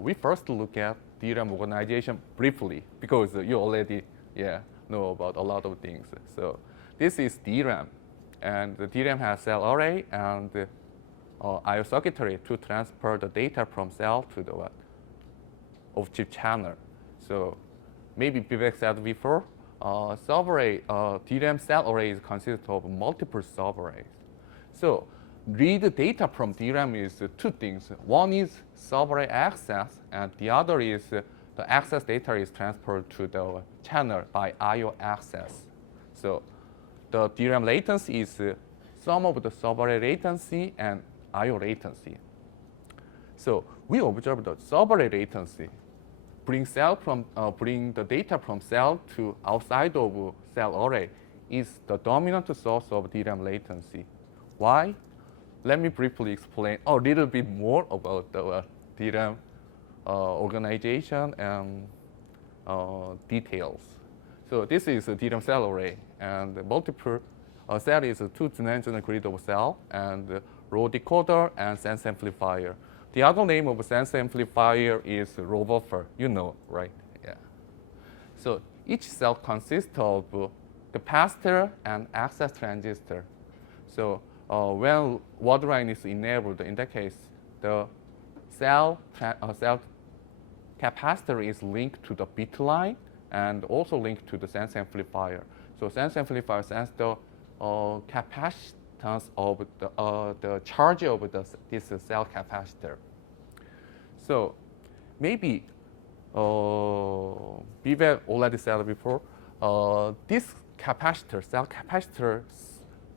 we first look at DRAM organization briefly, because you already know about a lot of things. So this is DRAM, and the DRAM has cell array and I/O circuitry to transfer the data from cell to the off-chip channel. So maybe Vivek said before, Subarray, DRAM cell arrays consist of multiple subarrays. So read data from DRAM is two things. One is subarray access, and the other is the access data is transferred to the channel by I/O access. So the DRAM latency is sum of the subarray latency and I/O latency. So we observe the subarray latency bring the data from cell to outside of cell array is the dominant source of DRAM latency. Why? Let me briefly explain a little bit more about the DRAM organization and details. So this is a DRAM cell array, and multiple cell is a two-dimensional grid of cell, and row decoder and sense amplifier. The other name of sense amplifier is row buffer. You know, right? Yeah. So each cell consists of capacitor and access transistor. So when word line is enabled, in that case, the cell capacitor is linked to the bit line and also linked to the sense amplifier. So sense amplifier sense the capacitance of the charge of this cell capacitor. So maybe Vivek already said before, this capacitor, cell capacitor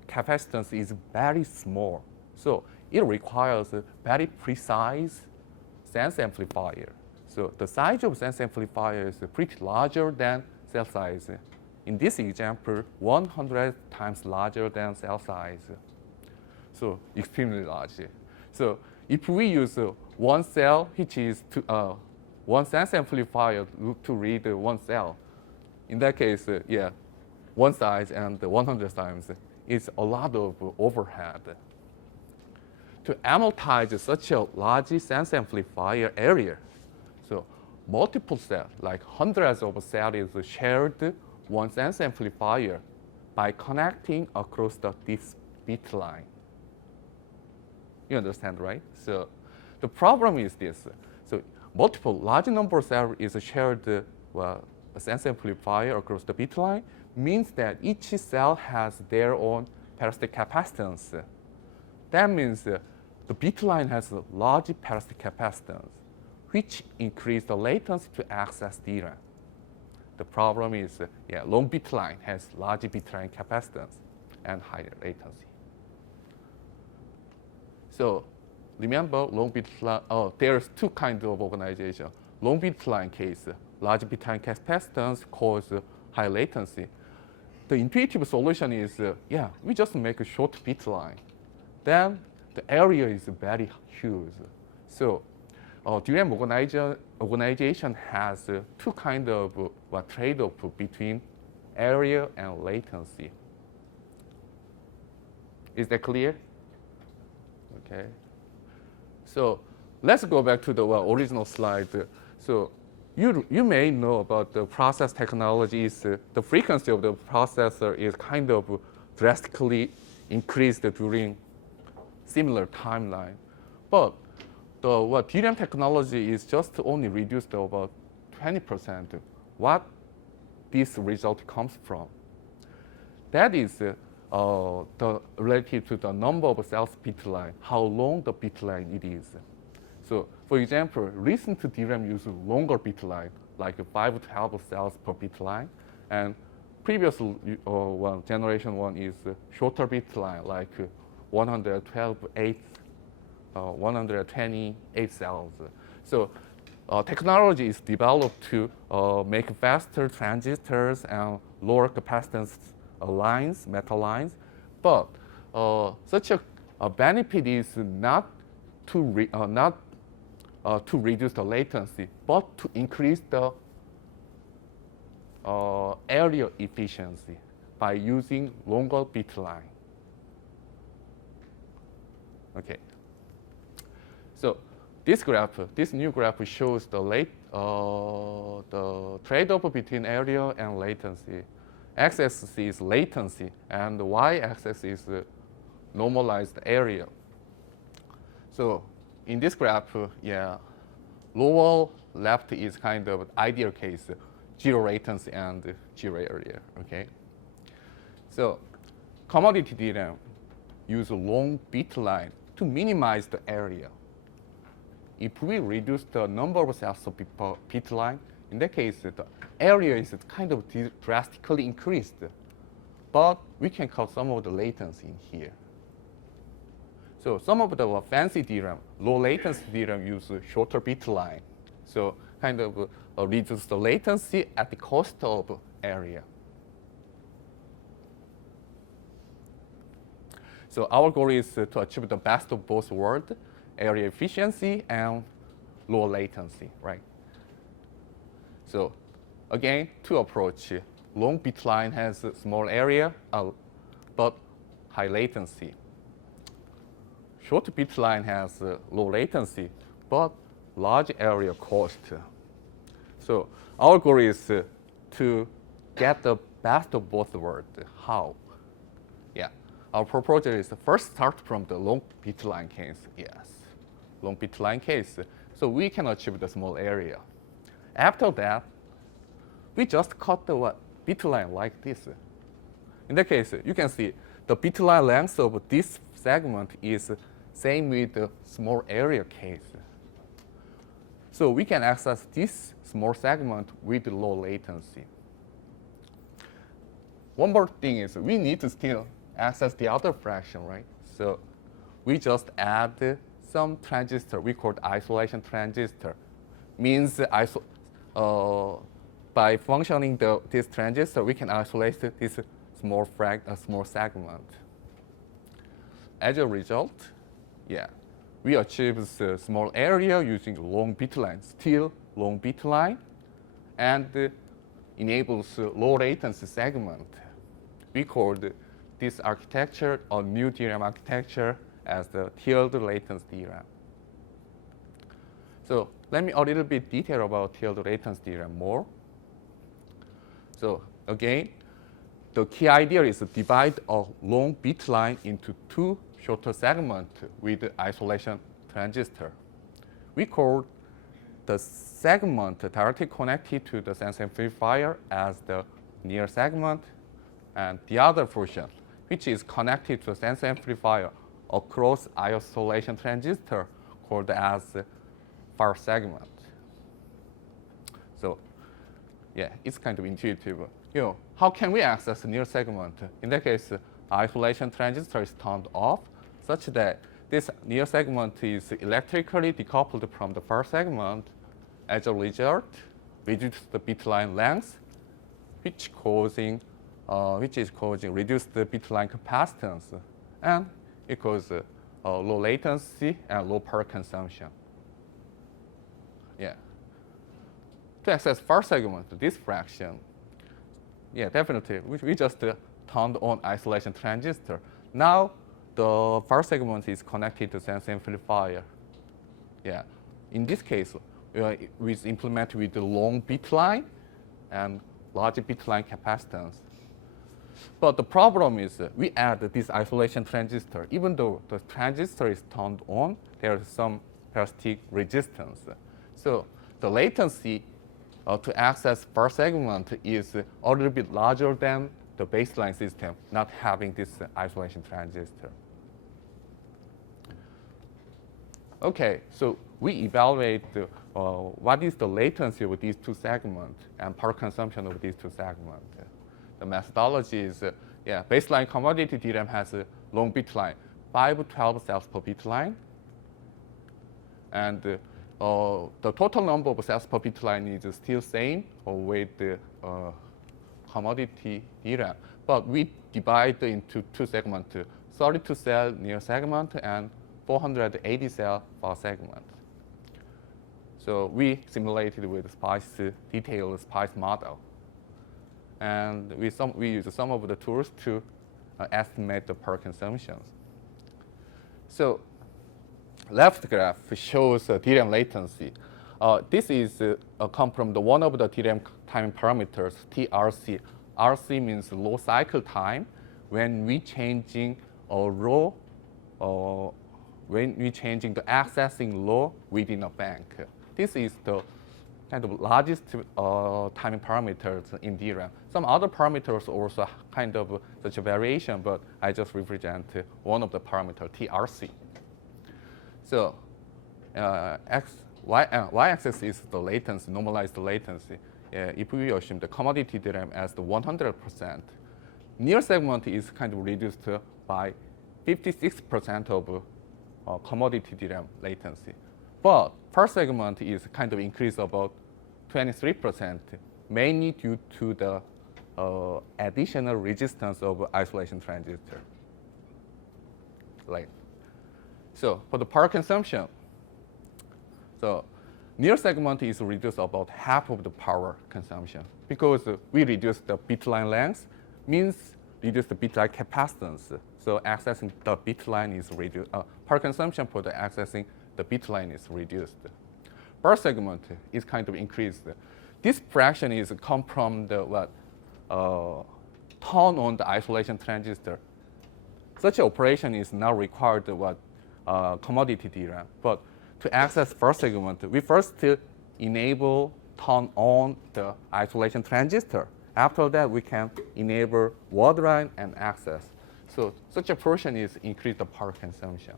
capacitance is very small. So it requires a very precise sense amplifier. So the size of sense amplifier is pretty larger than cell size. In this example, 100 times larger than cell size. So extremely large. So if we use one cell, which is one sense amplifier to read one cell, in that case, one size and 100 times is a lot of overhead. To amortize such a large sense amplifier area, so multiple cells, like hundreds of cells, is shared one sense amplifier by connecting across this bit line. You understand, right? So the problem is this. So multiple large number of cells is shared a sense amplifier across the bit line, means that each cell has their own parasitic capacitance. That means the bit line has a large parasitic capacitance, which increase the latency to access DRAM. The problem is, long bit line has large bit line capacitance and higher latency. So remember, long bit line, there's two kinds of organization. Long bit line case, large bit line capacitance cause high latency. The intuitive solution is, we just make a short bit line. Then the area is very huge. So DRAM organization has two kinds of trade-off between area and latency. Is that clear? Okay. So let's go back to the original slide. So you may know about the process technologies. The frequency of the processor is kind of drastically increased during similar timeline. But the DRAM technology is just only reduced to about 20%. What this result comes from? That is related to the number of cells bit line, how long the bit line it is. So, for example, recent DRAM use longer bit line, like 5 to 12 cells per bit line, and previous generation one is shorter bit line, like 128 cells. So technology is developed to make faster transistors and lower capacitance lines, metal lines, but such a benefit is not to reduce the latency, but to increase the area efficiency by using longer bit line. Okay. So this new graph shows the trade-off between area and latency. X-axis is latency, and the y-axis is normalized area. So in this graph, lower left is kind of ideal case, 0 latency and 0 area. Okay. So commodity DRAM use a long bit line to minimize the area. If we reduce the number of cells per bit line, in that case, the area is kind of drastically increased. But we can cut some of the latency in here. So some of the fancy DRAM, low latency DRAM use shorter bit line. So kind of reduce the latency at the cost of area. So our goal is to achieve the best of both worlds, area efficiency and low latency, right? So again, to approach, long bit line has a small area, but high latency. Short bit line has low latency, but large area cost. So our goal is to get the best of both worlds. How? Yeah, our proposal is first start from the long bit line case. Yes, long bit line case. So we can achieve the small area. After that, we just cut the bit line like this. In that case, you can see the bit line length of this segment is same with the small area case. So we can access this small segment with low latency. One more thing is we need to still access the other fraction, right? So we just add some transistor. We call it isolation transistor. Means by functioning this transistor, we can isolate this small segment. As a result, we achieve a small area using long bit line, still long bit line, and enables low latency segment. We called this architecture or new DRAM architecture as the tiered latency DRAM. So let me a little bit detail about tiered latency DRAM more. So again, the key idea is to divide a long bit line into two shorter segments with isolation transistor. We call the segment directly connected to the sense amplifier as the near segment, and the other portion, which is connected to the sense amplifier across isolation transistor, called as far segment. So, it's kind of intuitive. How can we access the near segment? In that case, isolation transistor is turned off, such that this near segment is electrically decoupled from the far segment. As a result, reduce the bit line length, which is causing reduced bit line capacitance, and it causes low latency and low power consumption. To access far segment, this fraction, definitely, we just turned on isolation transistor. Now, the far segment is connected to sense amplifier. In this case, we implement with the long bit line and large bit line capacitance. But the problem is we add this isolation transistor. Even though the transistor is turned on, there is some parasitic resistance. So the latency to access far segment is a little bit larger than the baseline system, not having this isolation transistor. Okay, so we evaluate what is the latency of these two segments and power consumption of these two segments. The methodology is, baseline commodity DRAM has a long bit line, 512 cells per bit line. And the total number of cells per bit line is still same with the commodity DRAM. But we divide into two segments, 32 cell near segment and 480 cell far segment. So we simulated with detailed SPICE model. And we use some of the tools to estimate the power consumption. So left graph shows DRAM latency. This is come from one of the DRAM timing parameters, TRC. RC means low cycle time when we changing a row, when we changing the accessing law within a bank. This is the kind of largest timing parameters in DRAM. Some other parameters also kind of such a variation, but I just represent one of the parameters, TRC. So y-axis is the latency, normalized latency. If we assume the commodity DRAM as the 100%, near segment is kind of reduced by 56% of commodity DRAM latency. But per segment is kind of increased about 23%, mainly due to the additional resistance of isolation transistor. So for the power consumption, so near segment is reduced about half of the power consumption because we reduce the bit line length, means reduce the bit line capacitance. So accessing the bit line is reduced. Power consumption for the accessing the bit line is reduced. Per segment is kind of increased. This fraction is come from the turn on the isolation transistor. Such operation is not required commodity DRAM, but to access first segment, we first enable turn on the isolation transistor. After that, we can enable word line and access. So such a portion is increase the power consumption.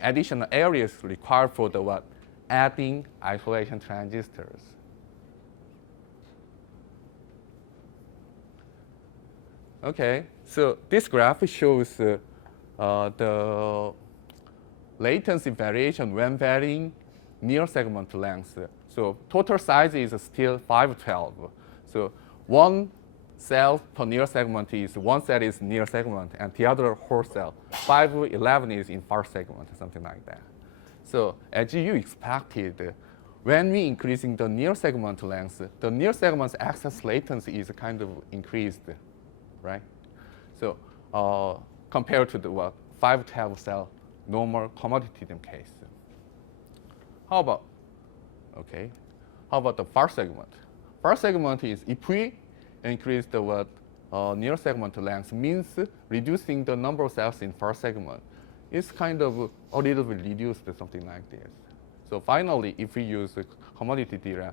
Additional areas required for the adding isolation transistors. Okay, so this graph shows the latency variation when varying near segment length. So total size is still 512. So one cell per near segment is one cell is near segment, and the other whole cell 511 is in far segment, something like that. So as you expected, when we increasing the near segment length, the near segment's access latency is kind of increased, right? So compared to the 512 cell normal commodity DRAM case. How about the far segment? Far segment is if we increase the near segment length, means reducing the number of cells in far segment. It's kind of a little bit reduced, something like this. So finally, if we use commodity DRAM,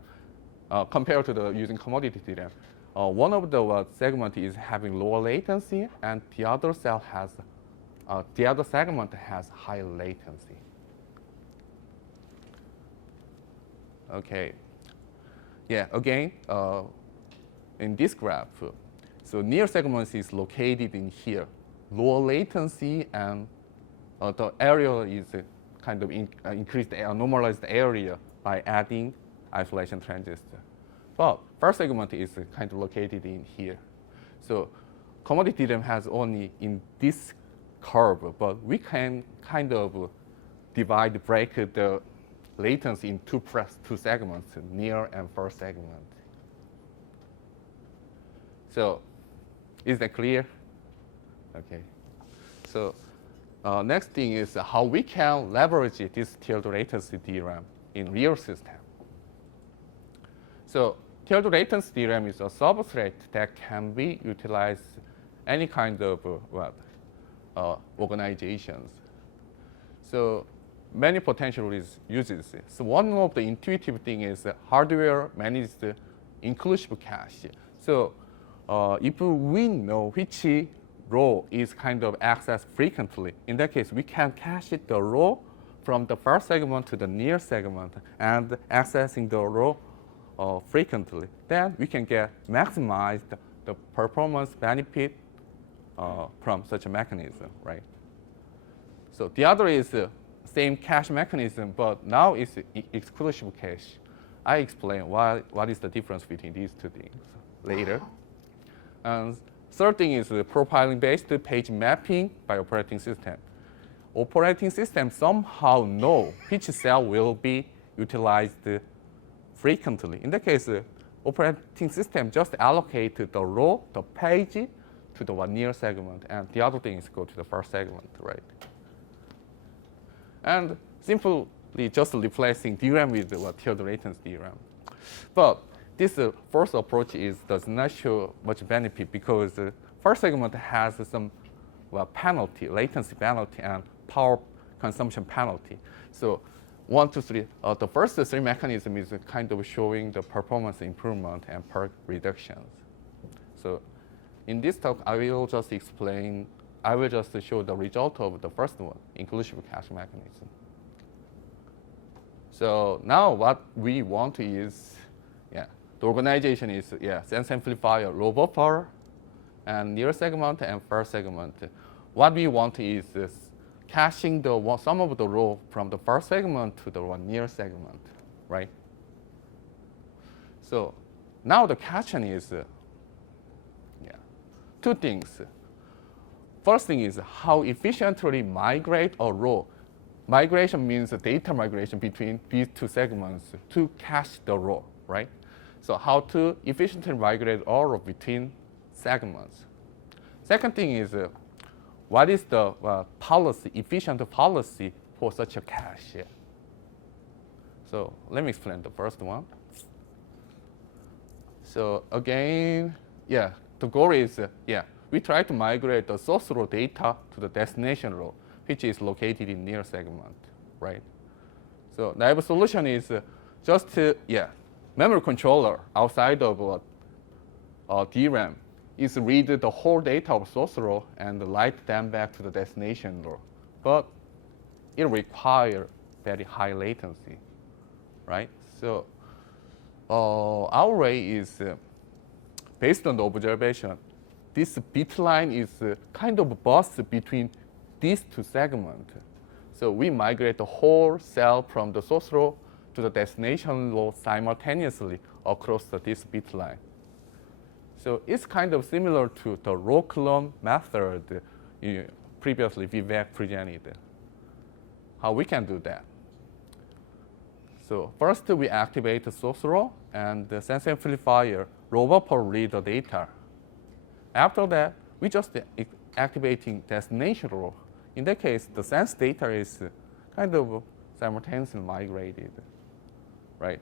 compared to using commodity DRAM, one of the segment is having lower latency, and the other segment has high latency. Okay. Yeah. Again, in this graph, so near segment is located in here, lower latency, and the area is kind of increased normalized area by adding isolation transistor. But first segment is kind of located in here. So commodity DRAM has only in this curve, but we can kind of break the latency in two segments, near and far segment. So is that clear? Okay. So next thing is how we can leverage this tiered latency DRAM in real system. So tiered latency DRAM is a substrate that can be utilized any kind of organizations. So many potential uses. So one of the intuitive thing is hardware managed inclusive cache. So if we know which row is kind of accessed frequently. In that case, we can cache the row from the first segment to the near segment and accessing the row frequently. Then we can get maximized the performance benefit from such a mechanism, right? So the other is same cache mechanism, but now it's exclusive cache. I explain what is the difference between these two things later. And third thing is profiling-based page mapping by operating system. Operating system somehow know which cell will be utilized frequently. In that case, operating system just allocate the row, the page to the one near segment, and the other things go to the first segment, right? And simply just replacing DRAM with tiered latency DRAM. But this first approach does not show much benefit because first segment has some penalty, latency penalty, and power consumption penalty. So 1, 2, 3, the first three mechanism is kind of showing the performance improvement and perk reductions. So in this talk, I will just show the result of the first one, inclusive cache mechanism. So now what we want is, the organization is, sense amplifier, low buffer, and near segment and first segment. What we want is caching some of the row from the first segment to the one near segment, right? So now the question is, two things. First thing is how efficiently migrate a row. Migration means data migration between these two segments to cache the row, right? So how to efficiently migrate a row between segments. Second thing is what is the efficient policy for such a cache? So let me explain the first one. So again, the goal is, we try to migrate the source row data to the destination row, which is located in near segment, right? So the solution is just memory controller outside of DRAM is read the whole data of source row and write them back to the destination row. But it requires very high latency, right? So our way is based on the observation. This bit line is kind of burst between these two segments. So we migrate the whole cell from the source row to the destination row simultaneously across this bit line. So it's kind of similar to the row clone method previously Vivek presented. How we can do that? So first we activate the source row and the sense amplifier row buffer read the data. After that, we just activating destination row. In that case, the sense data is kind of simultaneously migrated, right?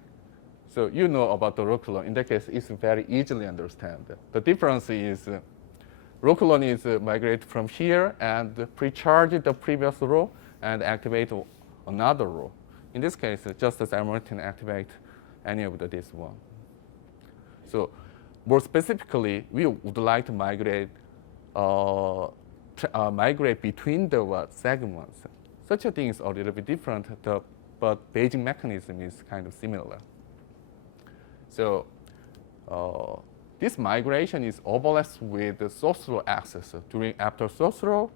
So you know about the row clone. In that case, it's very easily understand. The difference is row clone is migrate from here and pre-charge the previous row and activate another row. In this case, just simultaneously activate any of this one. So more specifically, we would like to migrate between the segments. Such a thing is a little bit different, but basic mechanism is kind of similar. So this migration is overlaps with the source row access. After source row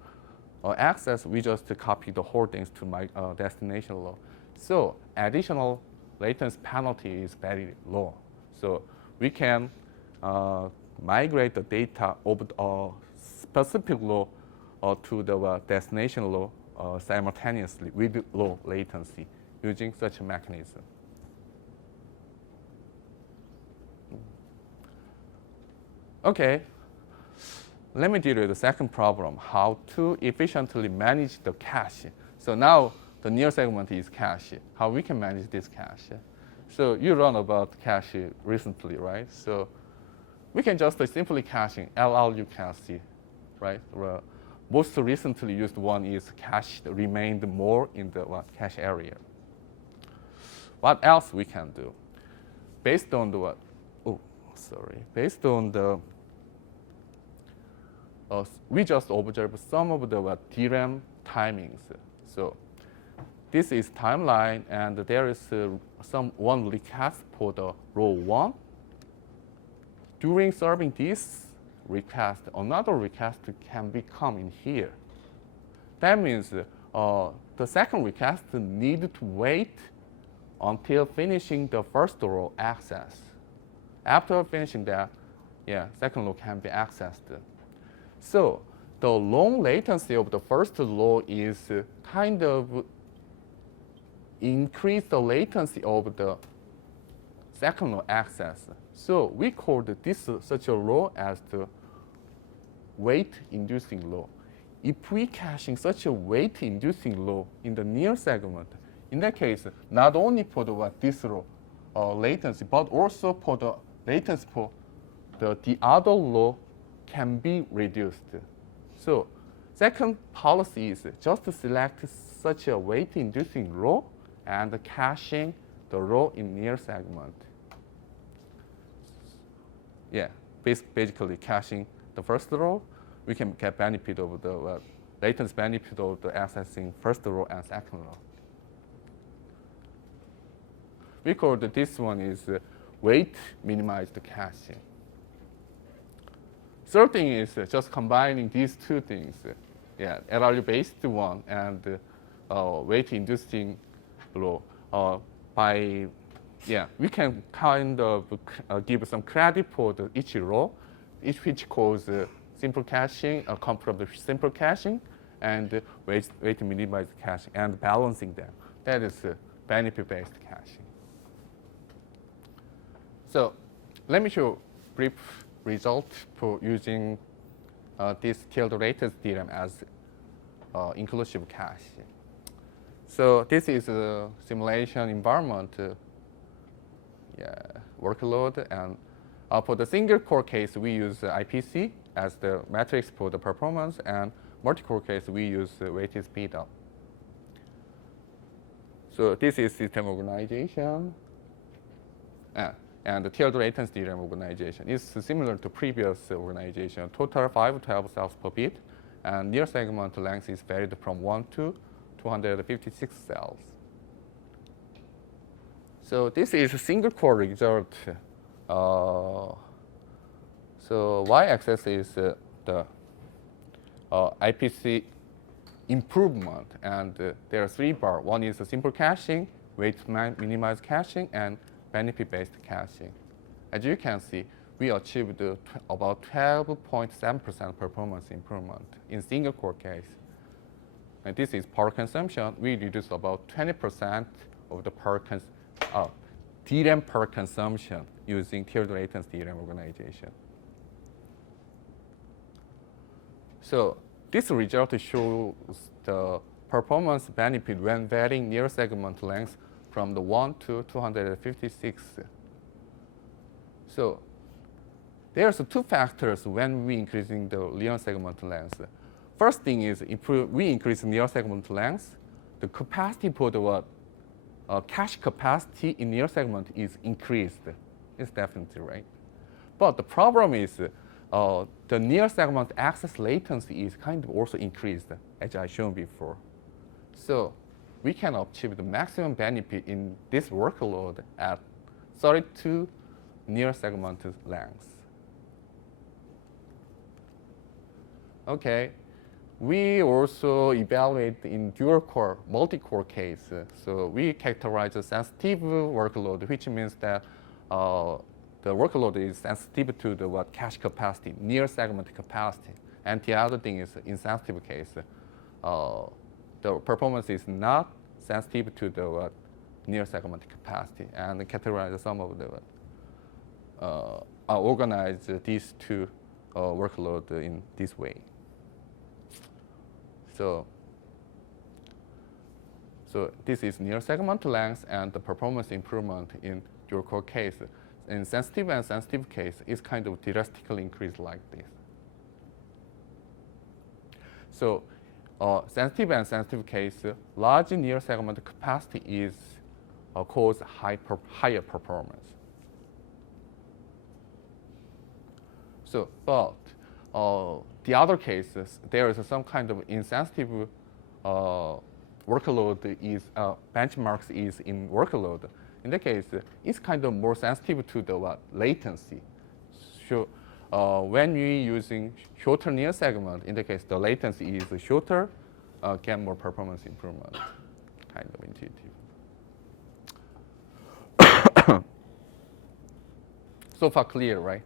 access, we just copy the whole things to my destination row. So additional latency penalty is very low. So we can migrate the data over a specific row to the destination row simultaneously with low latency using such a mechanism. Okay, let me deal with the second problem, how to efficiently manage the cache. So now the near segment is cache. How we can manage this cache? So you learned about cache recently, right? So we can just simply caching LRU cache, right? Most recently used one is cache remained more in the cache area. What else we can do? Based on the based on the we just observe some of the DRAM timings. So this is timeline, and there is one request for the row 1. During serving this request, another request can become in here. That means the second request need to wait until finishing the first row access. After finishing that, second row can be accessed. So the long latency of the first row is kind of increase the latency of the second row access. So we called this such a row as the wait-inducing row. If we caching such a wait-inducing row in the near segment, in that case, not only for this row latency, but also for the latency for the other row can be reduced. So second policy is just to select such a wait-inducing row and caching the row in near segment. Basically caching the first row, we can get benefit of the latency benefit of the accessing first row and second row. We call this one is wait minimized caching. Third thing is just combining these two things. LRU-based one and wait inducing row. We can kind of give some credit for each row, which calls simple caching, come from the simple caching, and wait minimized caching, and balancing them. That is benefit-based caching. So let me show brief result for using this tilde latency theorem as inclusive caching. So this is a simulation environment workload, and for the single core case, we use IPC as the matrix for the performance, and multi-core case, we use weighted speed up. So this is system organization, and the tilde latency DRAM organization is similar to previous organization. Total 512 cells per bit, and near segment length is varied from 1 to 256 cells. So this is a single core result. So y-axis is the IPC improvement, and there are 3 bars. One is the simple caching, wait minimized caching, and benefit-based caching. As you can see, we achieved about 12.7% performance improvement in single core case. And this is power consumption. We reduced about 20% of the DRAM power consumption using tilde latency DRAM organization. So this result shows the performance benefit when varying near segment length from the 1 to 256. So there's 2 factors when we increasing the near segment length. First thing is we increase near segment length, the capacity for the cache capacity in near segment is increased. It's definitely right. But the problem is the near segment access latency is kind of also increased, as I shown before. So we can achieve the maximum benefit in this workload at 32 near segment lengths. Okay. We also evaluate in dual core, multi-core case. So we characterize a sensitive workload, which means that the workload is sensitive to the cache capacity, near segment capacity. And the other thing is insensitive case, the performance is not sensitive to the near segment capacity, and categorize some of the organize these 2 workloads in this way. So this is near segment length and the performance improvement in dual core case. In sensitive and sensitive case, is kind of drastically increased like this. So sensitive and sensitive case, large near segment capacity is cause higher performance. So, but the other cases, there is some kind of insensitive workload is benchmarks is in workload. In that case, it's kind of more sensitive to the latency. So when we using shorter near segment, in the case the latency is shorter, get more performance improvement. Kind of intuitive. So far clear, right?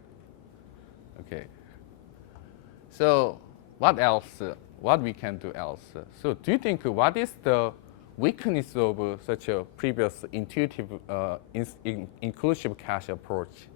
Okay. So what else? What we can do else? So do you think what is the weakness of such a previous intuitive inclusive cache approach?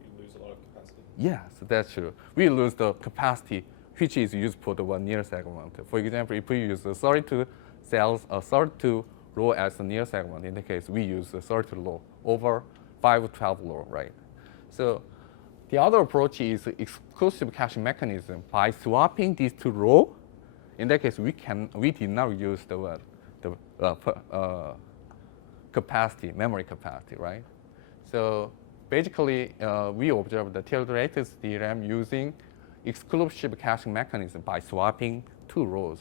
You lose a lot of capacity. Yes, that's true. We lose the capacity which is used for the one near segment. For example, if we use 32 cells, 32 row as a near segment, in the case we use 32 row over 512 row, right? So the other approach is exclusive cache mechanism. By swapping these two rows, in that case we did not use the capacity, memory capacity, right? So basically, we observed the tilde latency DRAM using exclusive caching mechanism by swapping two rows.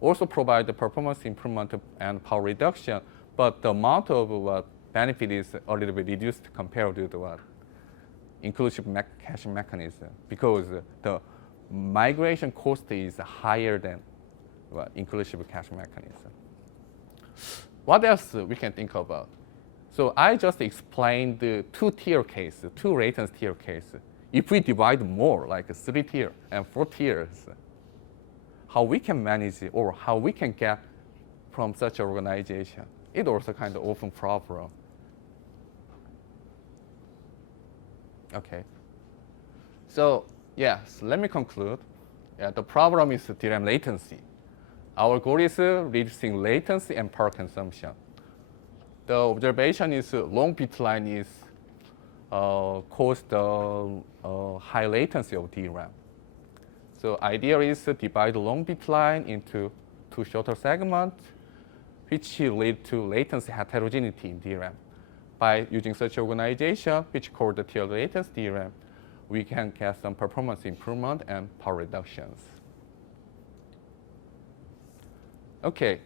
Also provide the performance improvement and power reduction, but the amount of benefit is a little bit reduced compared to the inclusive caching mechanism because the migration cost is higher than inclusive caching mechanism. What else we can think about? So I just explained the two-tier case, two latency tier case. If we divide more, like 3 tier and 4 tiers, how we can manage it or how we can get from such organization, it also kind of open problem. Okay. So yes, let me conclude. Yeah, the problem is DRAM latency. Our goal is reducing latency and power consumption. The observation is long bit line is cause the high latency of DRAM. So idea is to divide long bit line into two shorter segments, which lead to latency heterogeneity in DRAM. By using such organization, which called the tilde latency DRAM, we can get some performance improvement and power reductions. Okay,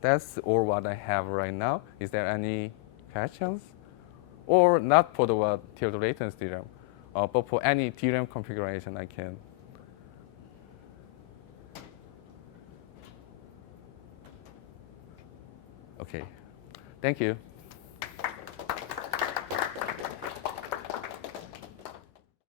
that's all what I have right now. Is there any questions? Or not for the tilde latency DRAM, but for any DRAM configuration I can. Okay, thank you.